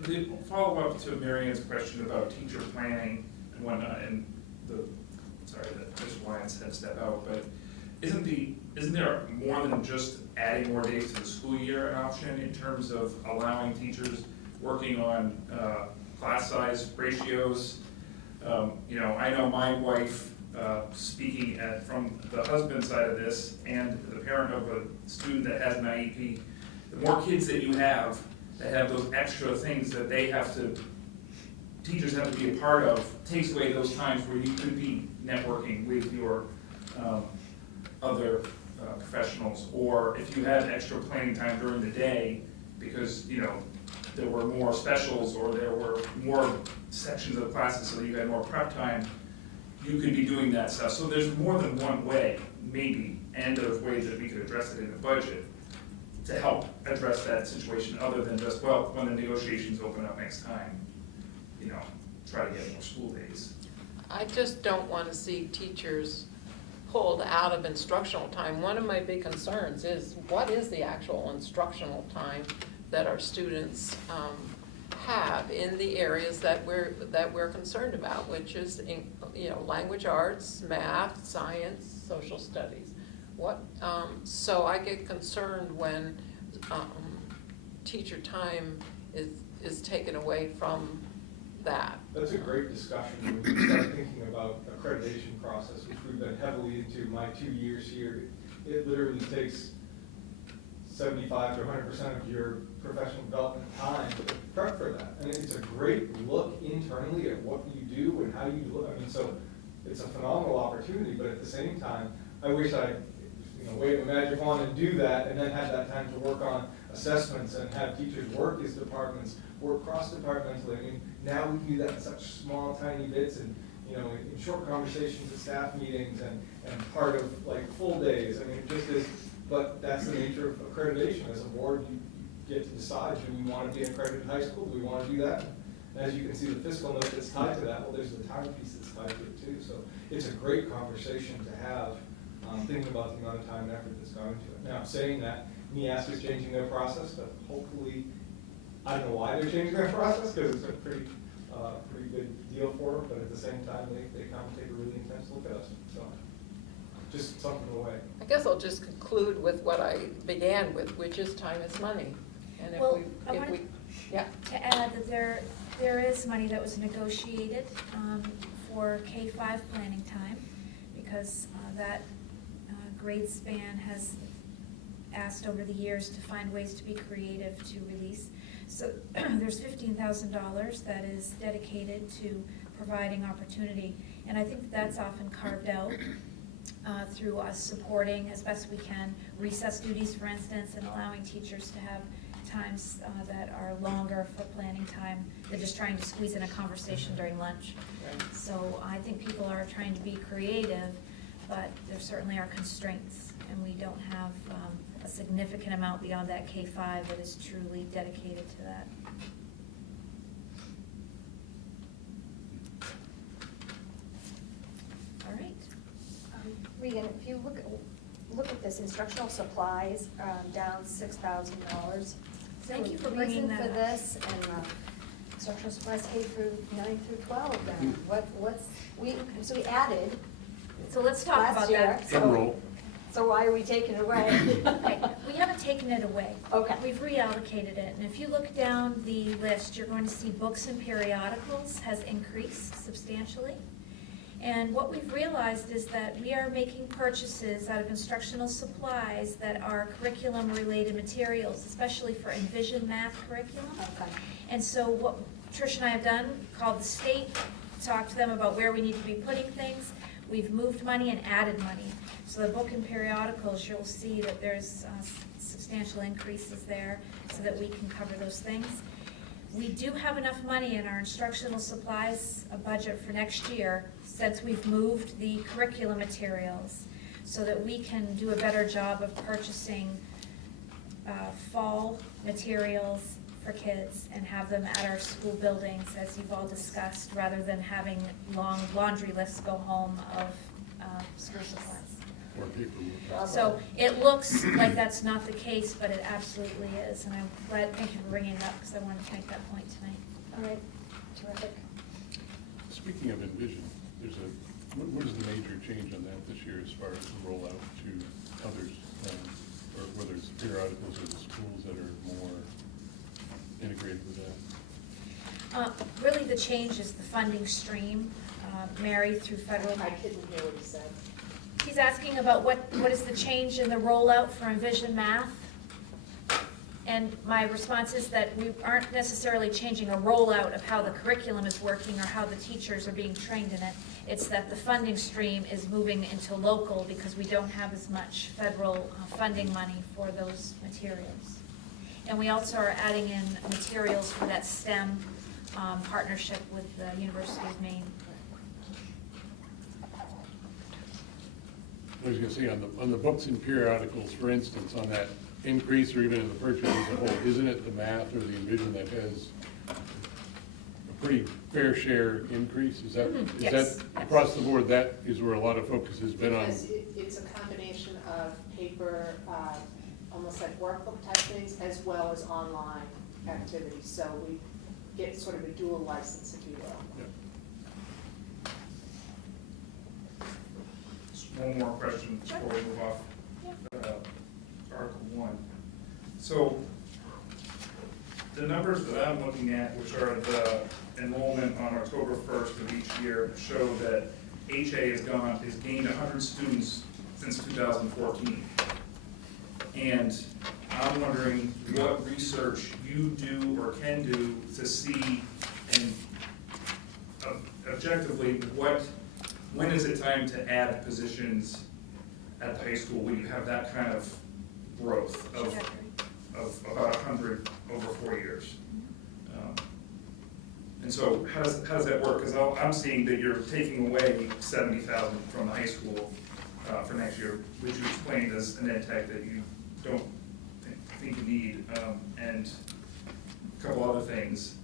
The follow-up to Marian's question about teacher planning and whatnot, and that Mr. Lyons had stepped out, but isn't there more than just adding more days to the school year an option in terms of allowing teachers working on class size ratios? I know my wife, speaking from the husband side of this, and the parent of a student that has an IEP, the more kids that you have that have those extra things that teachers have to be a part of, takes away those times where you could be networking with your other professionals. Or if you had extra planning time during the day, because, there were more specials or there were more sections of classes so that you had more prep time, you could be doing that stuff. So there's more than one way, maybe, and of ways that we could address it in the budget to help address that situation, other than just, well, when the negotiations open up next time, try to get more school days. I just don't want to see teachers pulled out of instructional time. One of my big concerns is, what is the actual instructional time that our students have in the areas that we're concerned about, which is, language arts, math, science, social studies. So I get concerned when teacher time is taken away from that. That's a great discussion when we start thinking about accreditation process, which we've been heavily into my 2 years here. It literally takes 75 to 100% of your professional development time to prep for that. And it's a great look internally at what you do and how you look. So it's a phenomenal opportunity, but at the same time, I wish I wave a magic wand and do that, and then have that time to work on assessments and have teachers work as departments, work cross-departmentally. Now we can do that in such small, tiny bits, and in short conversations at staff meetings, and part of full days. It just is. But that's the nature of accreditation. As a board, you get to decide: do we want to be an accredited high school? Do we want to do that? And as you can see, the fiscal note that's tied to that. Well, there's the time piece that's tied to it too. So it's a great conversation to have. Thinking about the amount of time and effort that's gone into it. Now, saying that, NEAS is changing their process, but hopefully, I don't know why they're changing their process, because it's a pretty good deal for them, but at the same time, they come and take a really intense look at us. So, just something away. I guess I'll just conclude with what I began with, which is time is money. And if Well, I we, wanted yeah, to add that there is money that was negotiated for K-5 planning time, because that grade span has asked over the years to find ways to be creative to release. So there's $15,000 that is dedicated to providing opportunity, and I think that's often carved out through us supporting as best we can recess duties, for instance, and allowing teachers to have times that are longer for planning time than just trying to squeeze in a conversation during lunch. So I think people are trying to be creative, but there certainly are constraints, and we don't have a significant amount beyond that K-5 that is truly dedicated to that. All right. Regan, if you look at this, instructional supplies, down $6,000. Thank you for bringing that Reason for up. this, and instructional supplies K through 9 through 12 down. So we added So let's talk last about year. that. Enroll. So why are we taking it away? Okay, we haven't taken it away. Okay. We've reallocated it, and if you look down the list, you're going to see books and periodicals has increased substantially. And what we've realized is that we are making purchases out of instructional supplies that are curriculum-related materials, especially for Envision math curriculum. Okay. And so what Trish and I have done, called the state, talked to them about where we need to be putting things. We've moved money and added money. So the book and periodicals, you'll see that there's substantial increases there so that we can cover those things. We do have enough money in our instructional supplies budget for next year, since we've moved the curriculum materials, so that we can do a better job of purchasing fall materials for kids and have them at our school buildings, as you've all discussed, rather than having long laundry lists go home of school supplies. Or paperwork. So it looks like that's not the case, but it absolutely is, and I'm glad, thank you for bringing it up, because I wanted to make that point tonight. All right, terrific. Speaking of Envision, there's what is the major change on that this year as far as the rollout to others, or whether it's periodicals or the schools that are more integrated with that? Really, the change is the funding stream, Mary, through federal. I couldn't hear what he said. He's asking about what is the change in the rollout for Envision Math? And my response is that we aren't necessarily changing a rollout of how the curriculum is working or how the teachers are being trained in it. It's that the funding stream is moving into local because we don't have as much federal funding money for those materials. And we also are adding in materials for that STEM partnership with the University of Maine. I was gonna say, on the books and periodicals, for instance, on that increase or even in the purchase as a whole, isn't it the math or the Envision that has a pretty fair share increase? Is that, Yes. across the board, that is where a lot of focus has been on? Because it's a combination of paper, almost like workbook type things, as well as online activities. So we get sort of a dual license, if you will. Just one more question before we move off Article 1. So the numbers that I'm looking at, which are the enrollment on October 1st of each year, show that HA has gained 100 students since 2014. And I'm wondering what research you do or can do to see and objectively when is it time to add positions at the high school when you have that kind of growth of about 100 over 4 years? And so how does that work? Because I'm seeing that you're taking away 70,000 from the high school for next year, which you explained as an ed tech that you don't think you need, and a couple other things.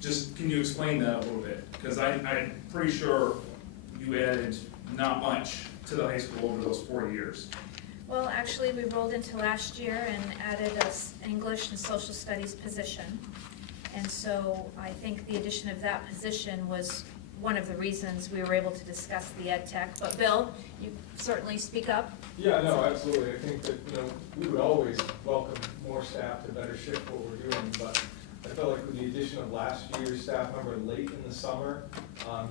Just, can you explain that a little bit? Because I'm pretty sure you added not much to the high school over those 4 years. Well, actually, we rolled into last year and added an English and social studies position. And so I think the addition of that position was one of the reasons we were able to discuss the ed tech. But Bill, you certainly speak up. Yeah, no, absolutely. I think that, we would always welcome more staff to better shift what we're doing, but I felt like with the addition of last year's staff member late in the summer,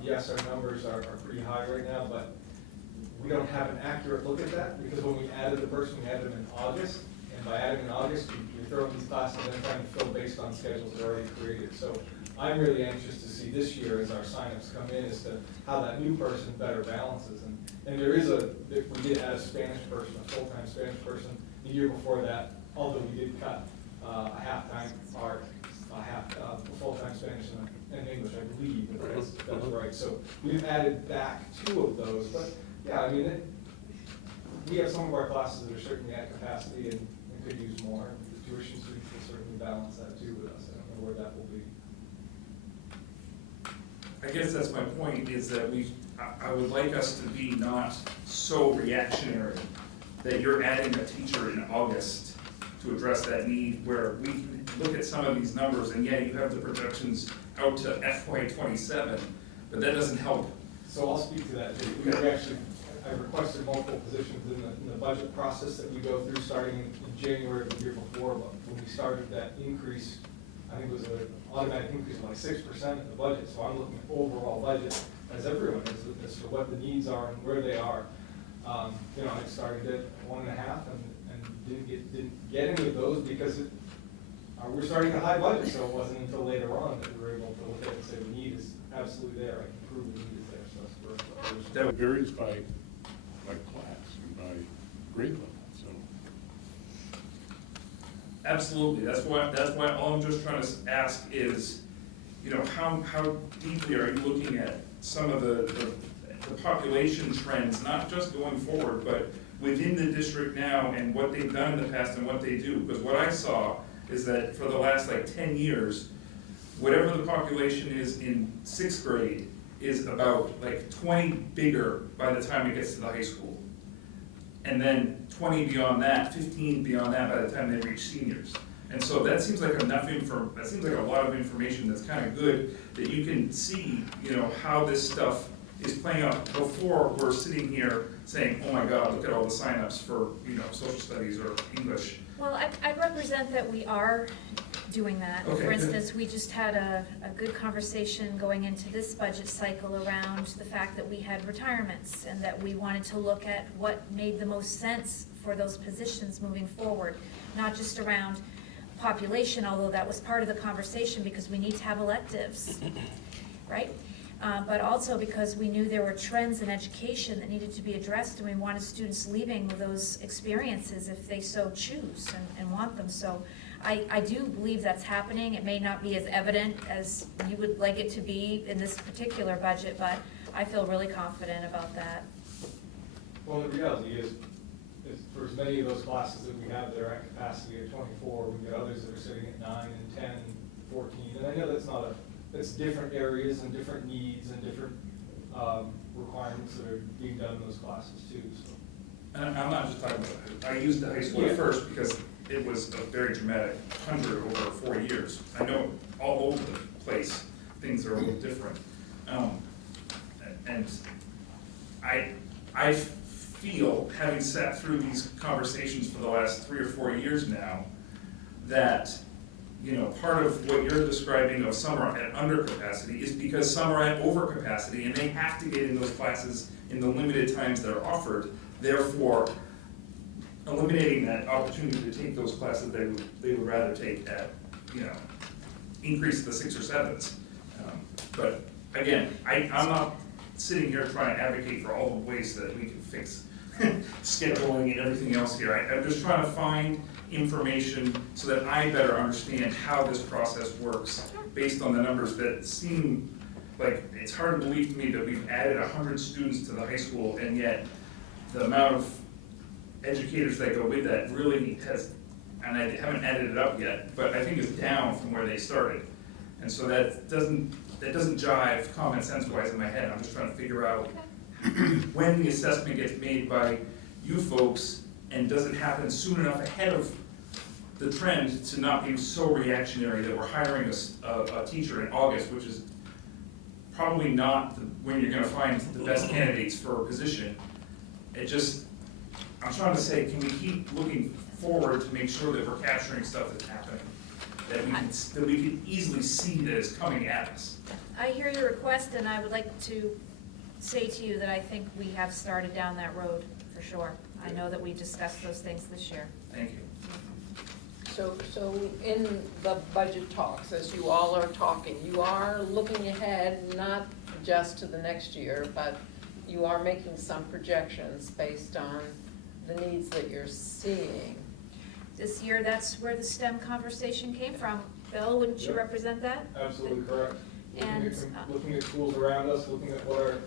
yes, our numbers are pretty high right now, but we don't have an accurate look at that, because when we added the person, we added them in August, and by adding in August, you're throwing these classes in and trying to fill based on schedules that are already created. So I'm really anxious to see this year, as our signups come in, as to how that new person better balances. And there is we did add a Spanish person, a full-time Spanish person. The year before that, although we did cut a half-time, or full-time Spanish and English, I believe, but that's right. So we've added back 2 of those, but yeah, I mean, we have some of our classes that are certainly at capacity and could use more. The tuition students will certainly balance that too with us. I don't know where that will be. I guess that's my point, is that I would like us to be not so reactionary that you're adding a teacher in August to address that need, where we can look at some of these numbers, and yeah, you have the projections out to FY27, but that doesn't help. So I'll speak to that too. I requested multiple positions in the budget process that we go through starting in January of the year before, but when we started that increase, I think it was an automatic increase of like 6% in the budget, so I'm looking at overall budget, as everyone is, as to what the needs are and where they are. I started at 1.5 and didn't get any of those because we're starting a high budget, so it wasn't until later on that we were able to look at it and say the need is absolutely there. I can prove the need is there, so that's where. That varies by class and by grade level, so. Absolutely, that's why all I'm just trying to ask is, how deeply are you looking at some of the population trends, not just going forward, but within the district now and what they've done in the past and what they do? Because what I saw is that for the last 10 years, whatever the population is in 6th grade is about 20 bigger by the time it gets to the high school. And then 20 beyond that, 15 beyond that by the time they reach seniors. And so that seems like that seems like a lot of information that's kind of good, that you can see, how this stuff is playing out before we're sitting here saying, oh my God, look at all the signups for, social studies or English. Well, I represent that we are doing that. Okay, For good. instance, we just had a good conversation going into this budget cycle around the fact that we had retirements and that we wanted to look at what made the most sense for those positions moving forward, not just around population, although that was part of the conversation because we need to have electives, right? But also because we knew there were trends in education that needed to be addressed, and we wanted students leaving with those experiences if they so choose and want them. So I do believe that's happening. It may not be as evident as you would like it to be in this particular budget, but I feel really confident about that. Well, the reality is for as many of those classes that we have that are at capacity at 24, we've got others that are sitting at 9 and 10 and 14. And I know that's different areas and different needs and different requirements that are being done in those classes too. So. And I'm not just talking about, I used the high school at first because it was a very dramatic 100 over 4 years. I know all over the place, things are a little different. And I feel, having sat through these conversations for the last 3 or 4 years now, that part of what you're describing of some are at under capacity is because some are at over capacity and they have to get in those classes in the limited times that are offered, therefore eliminating that opportunity to take those classes they would rather take at, increase the 6 or 7s. But again, I'm not sitting here trying to advocate for all the ways that we can fix scheduling and everything else here. I'm just trying to find information so that I better understand how this process works based on the numbers that seem like, it's hard to believe to me that we've added 100 students to the high school, and yet the amount of educators that go with that really has, and I haven't added it up yet, but I think it's down from where they started. And so that doesn't jive common sense wise in my head. I'm just trying to figure out when the assessment gets made by you folks, and does it happen soon enough ahead of the trend to not be so reactionary that we're hiring a teacher in August, which is probably not when you're gonna find the best candidates for a position. It just, I'm trying to say, can we keep looking forward to make sure that we're capturing stuff that's happening? That we can easily see that is coming at us. I hear your request, and I would like to say to you that I think we have started down that road, for sure. I know that we discussed those things this year. Thank you. So in the budget talks, as you all are talking, you are looking ahead, not just to the next year, but you are making some projections based on the needs that you're seeing. This year, that's where the STEM conversation came from. Bill, wouldn't you Yep. represent that? Absolutely correct. And, Looking at schools around us, looking at what our,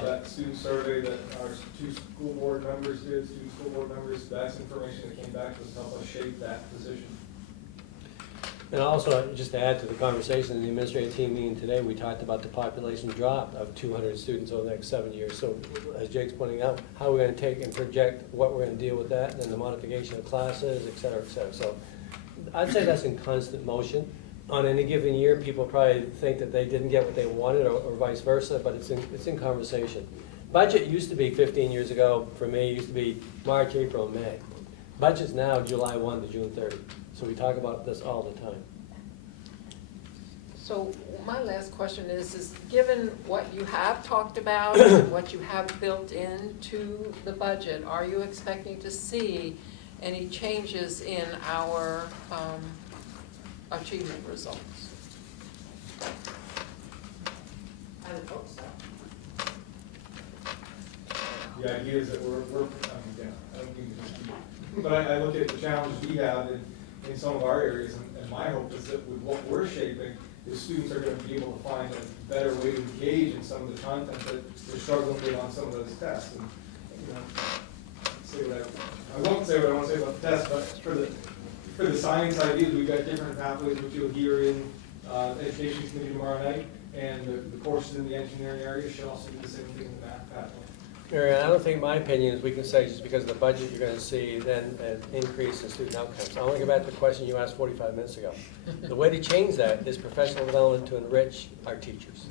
that student survey that our two school board members did, student school board members, that's information that came back to us to help us shape that position. And also, just to add to the conversation, in the administrative team meeting today, we talked about the population drop of 200 students over the next 7 years. So as Jake's pointing out, how we're gonna take and project what we're gonna deal with that, and then the modification of classes, et cetera, et cetera. So I'd say that's in constant motion. On any given year, people probably think that they didn't get what they wanted, or vice versa, but it's in conversation. Budget used to be 15 years ago, for me, used to be March, April, May. Budget's now July 1 to June 30. So we talk about this all the time. So my last question is given what you have talked about, and what you have built into the budget, are you expecting to see any changes in our achievement results? I would hope so. The idea is that I don't mean to just keep, but I look at the challenges we have in some of our areas, and my hope is that with what we're shaping, the students are gonna be able to find a better way to engage in some of the content that they're struggling with on some of those tests. And, you know, I won't say what I want to say about the test, but for the science ideas, we've got different pathways, which you'll hear in education committee tomorrow night, and the courses in the engineering area should also be the same thing in the math pathway. Mary, I don't think my opinion is we can say just because of the budget, you're gonna see then an increase in student outcomes. I want to go back to the question you asked 45 minutes ago. The way to change that is professional development to enrich our teachers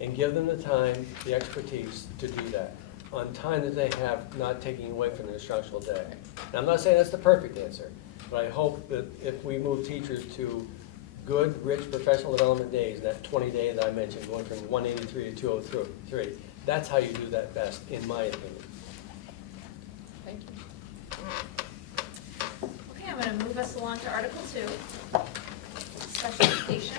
and give them the time, the expertise to do that on time that they have, not taking away from their instructional day. And I'm not saying that's the perfect answer, but I hope that if we move teachers to good, rich professional development days, that 20-day that I mentioned, going from 183 to 203, that's how you do that best, in my opinion. Thank you. Okay, I'm gonna move us along to Article 2, special education.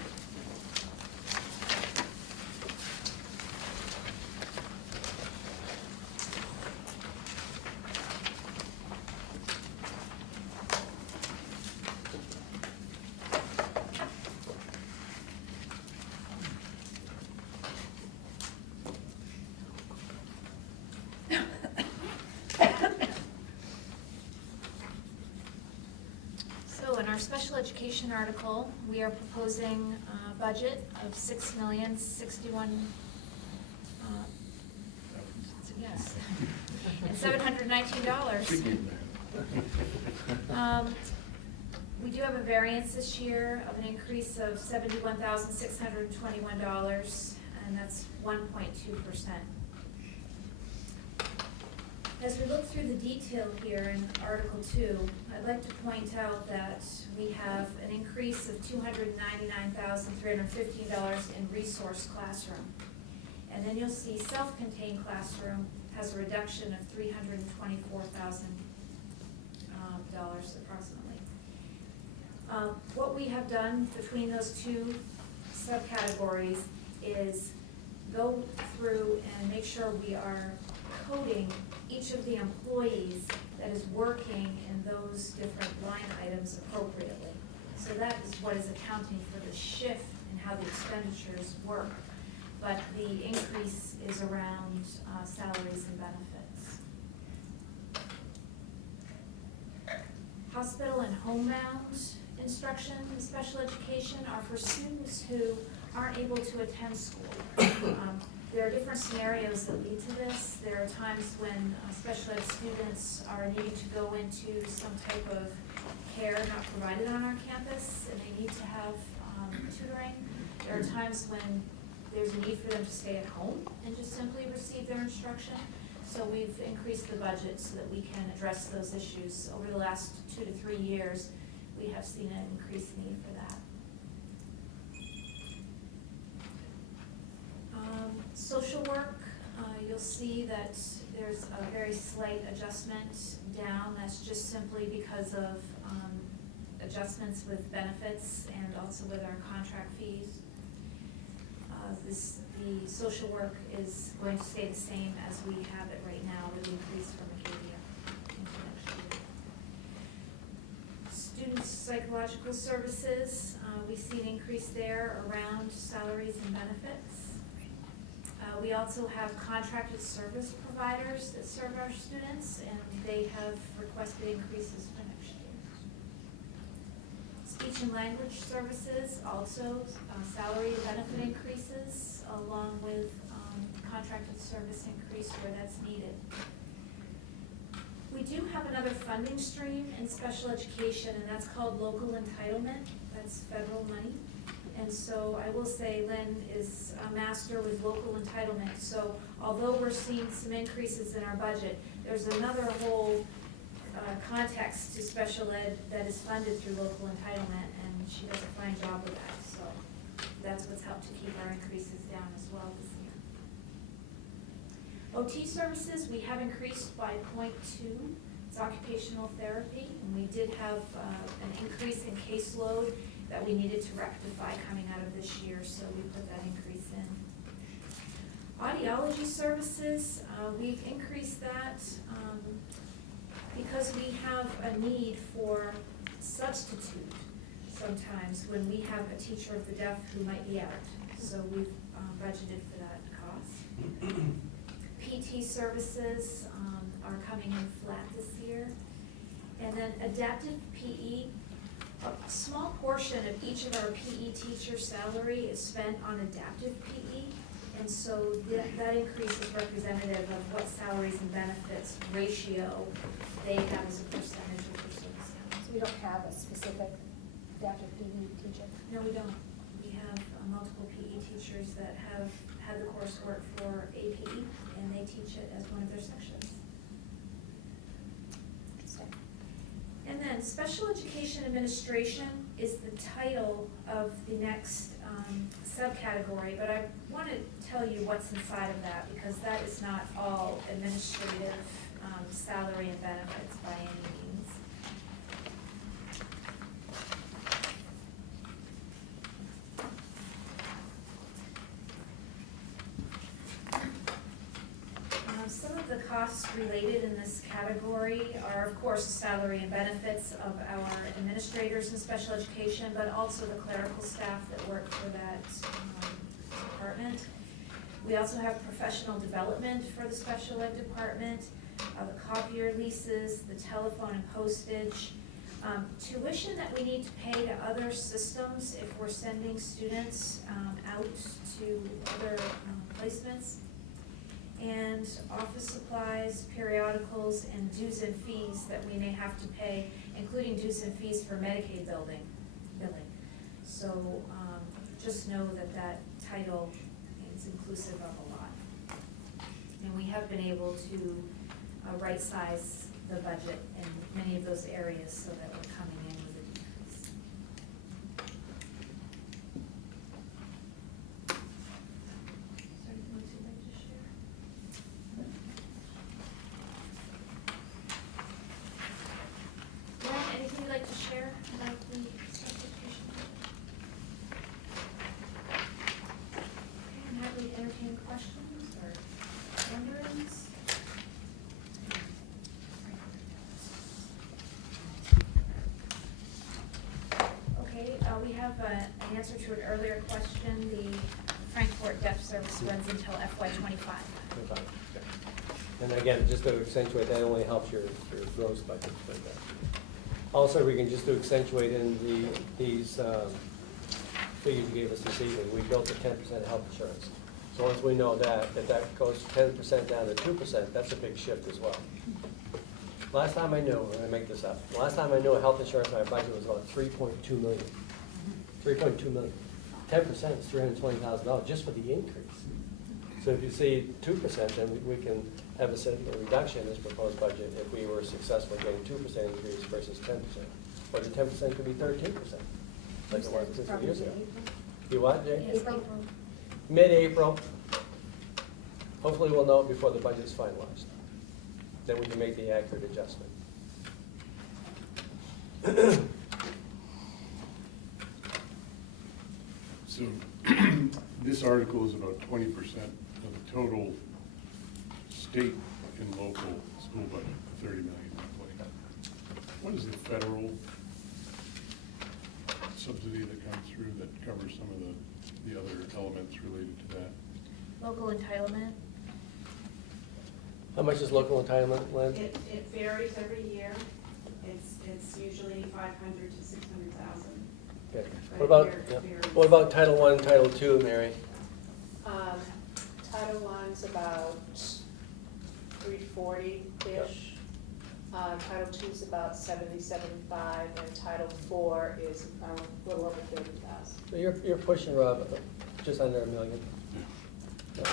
So in our special education article, we are proposing a budget of $6,061,000, yes, and $719. We do have a variance this year of an increase of $71,621, and that's 1.2%. As we look through the detail here in Article 2, I'd like to point out that we have an increase of $299,315 in resource classroom. And then you'll see self-contained classroom has a reduction of $324,000 approximately. What we have done between those two subcategories is go through and make sure we are coding each of the employees that is working in those different line items appropriately. So that is what is accounting for the shift in how the expenditures work. But the increase is around salaries and benefits. Hospital and homebound instruction in special education are for students who aren't able to attend school. There are different scenarios that lead to this. There are times when special ed students are needing to go into some type of care not provided on our campus, and they need to have tutoring. There are times when there's a need for them to stay at home and just simply receive their instruction. So we've increased the budget so that we can address those issues. Over the last 2 to 3 years, we have seen an increased need for that. Social work, you'll see that there's a very slight adjustment down. That's just simply because of adjustments with benefits and also with our contract fees. The social work is going to stay the same as we have it right now with increase from Acadia into next year. Student psychological services, we see an increase there around salaries and benefits. We also have contracted service providers that serve our students, and they have requested increases for next year. Speech and language services, also salary and benefit increases, along with contracted service increase where that's needed. We do have another funding stream in special education, and that's called local entitlement. That's federal money. And so I will say Lynn is a master with local entitlement. So although we're seeing some increases in our budget, there's another whole context to special ed that is funded through local entitlement, and she does a fine job with that. So that's what's helped to keep our increases down as well this year. OT services, we have increased by 0.2. It's occupational therapy, and we did have an increase in caseload that we needed to rectify coming out of this year, so we put that increase in. Audiology services, we've increased that because we have a need for substitute sometimes when we have a teacher of the deaf who might be out. So we've budgeted for that cost. PT services are coming in flat this year. And then adaptive PE, a small portion of each of our PE teacher salary is spent on adaptive PE. And so that increase is representative of what salaries and benefits ratio they have as a percentage of their service. So we don't have a specific adaptive PE teacher? No, we don't. We have multiple PE teachers that have had the coursework for APE, and they teach it as one of their sections. Interesting. And then special education administration is the title of the next subcategory, but I want to tell you what's inside of that, because that is not all administrative salary and benefits by any means. Some of the costs related in this category are, of course, salary and benefits of our administrators in special education, but also the clerical staff that work for that department. We also have professional development for the special ed department, the copier leases, the telephone and postage, tuition that we need to pay to other systems if we're sending students out to other placements, and office supplies, periodicals, and dues and fees that we may have to pay, including dues and fees for Medicaid billing. So just know that that title is inclusive of a lot. And we have been able to right-size the budget in many of those areas so that we're coming in with a decrease. Is there anything else you'd like to share? Lauren, anything you'd like to share about the special education? Okay, I'm happy to entertain questions or wonderings. Okay, we have an answer to an earlier question. The Frankfurt Deaf Service runs until FY '25. And again, just to accentuate, that only helps your gross budget. Also, we can just to accentuate in these figures you gave us this evening, we built a 10% health insurance. So once we know that goes 10% down to 2%, that's a big shift as well. Last time I knew, I'm gonna make this up, last time I knew health insurance, my budget was about 3.2 million. 3.2 million. 10% is $320,000 just for the increase. So if you see 2%, then we can have a reduction in this proposed budget if we were successful getting 2% increase versus 10%. Or the 10% could be 13%, like it was 2 or 3 years ago. You what, Jay? Yes, April. April. Mid-April. Hopefully we'll know it before the budget's finalized. Then we can make the accurate adjustment. So this article is about 20% of the total state and local school budget, 30 million roughly. What is the federal subsidy that comes through that covers some of the other elements related to that? Local entitlement, How much is local entitlement, Lynn? It varies every year. It's usually 500 to 600,000. Okay. Right What about, here, yeah. varies. What about Title I, Title II, Mary? Title I's about 340-ish. Title II's about 70-75, and Title IV is a little over 30,000. So you're pushing, Rob, just under $1 million. Yeah.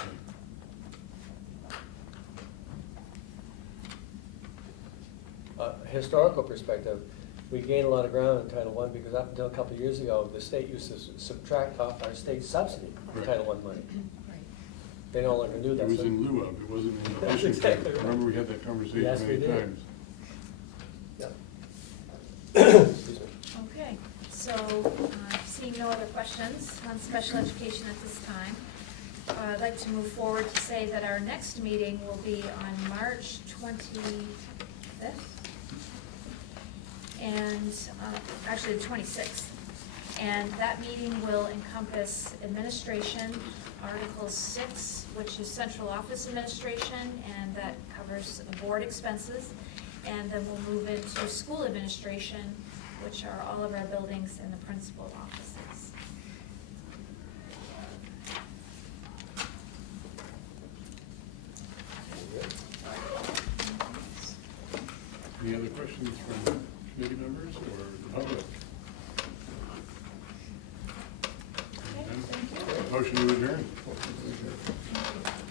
Historical perspective, we gained a lot of ground in Title I because up until a couple of years ago, the state used to subtract off our state subsidy from Right. Title I money. They no longer do that. It was so- in lieu of, it wasn't in That's addition to. exactly right. Remember, we had that conversation Yes, we many did. times. Yeah. Excuse me. okay. So, seeing no other questions on special education at this time, I'd like to move forward to say that our next meeting will be on March 25th. And, actually the 26th. And that meeting will encompass administration, Article 6, which is central office administration, and that covers board expenses. And then we'll move into school administration, which are all of our buildings and the principal offices. Any other questions from committee members or the public? Okay, thank you. Motion to adjourn. Motion to adjourn.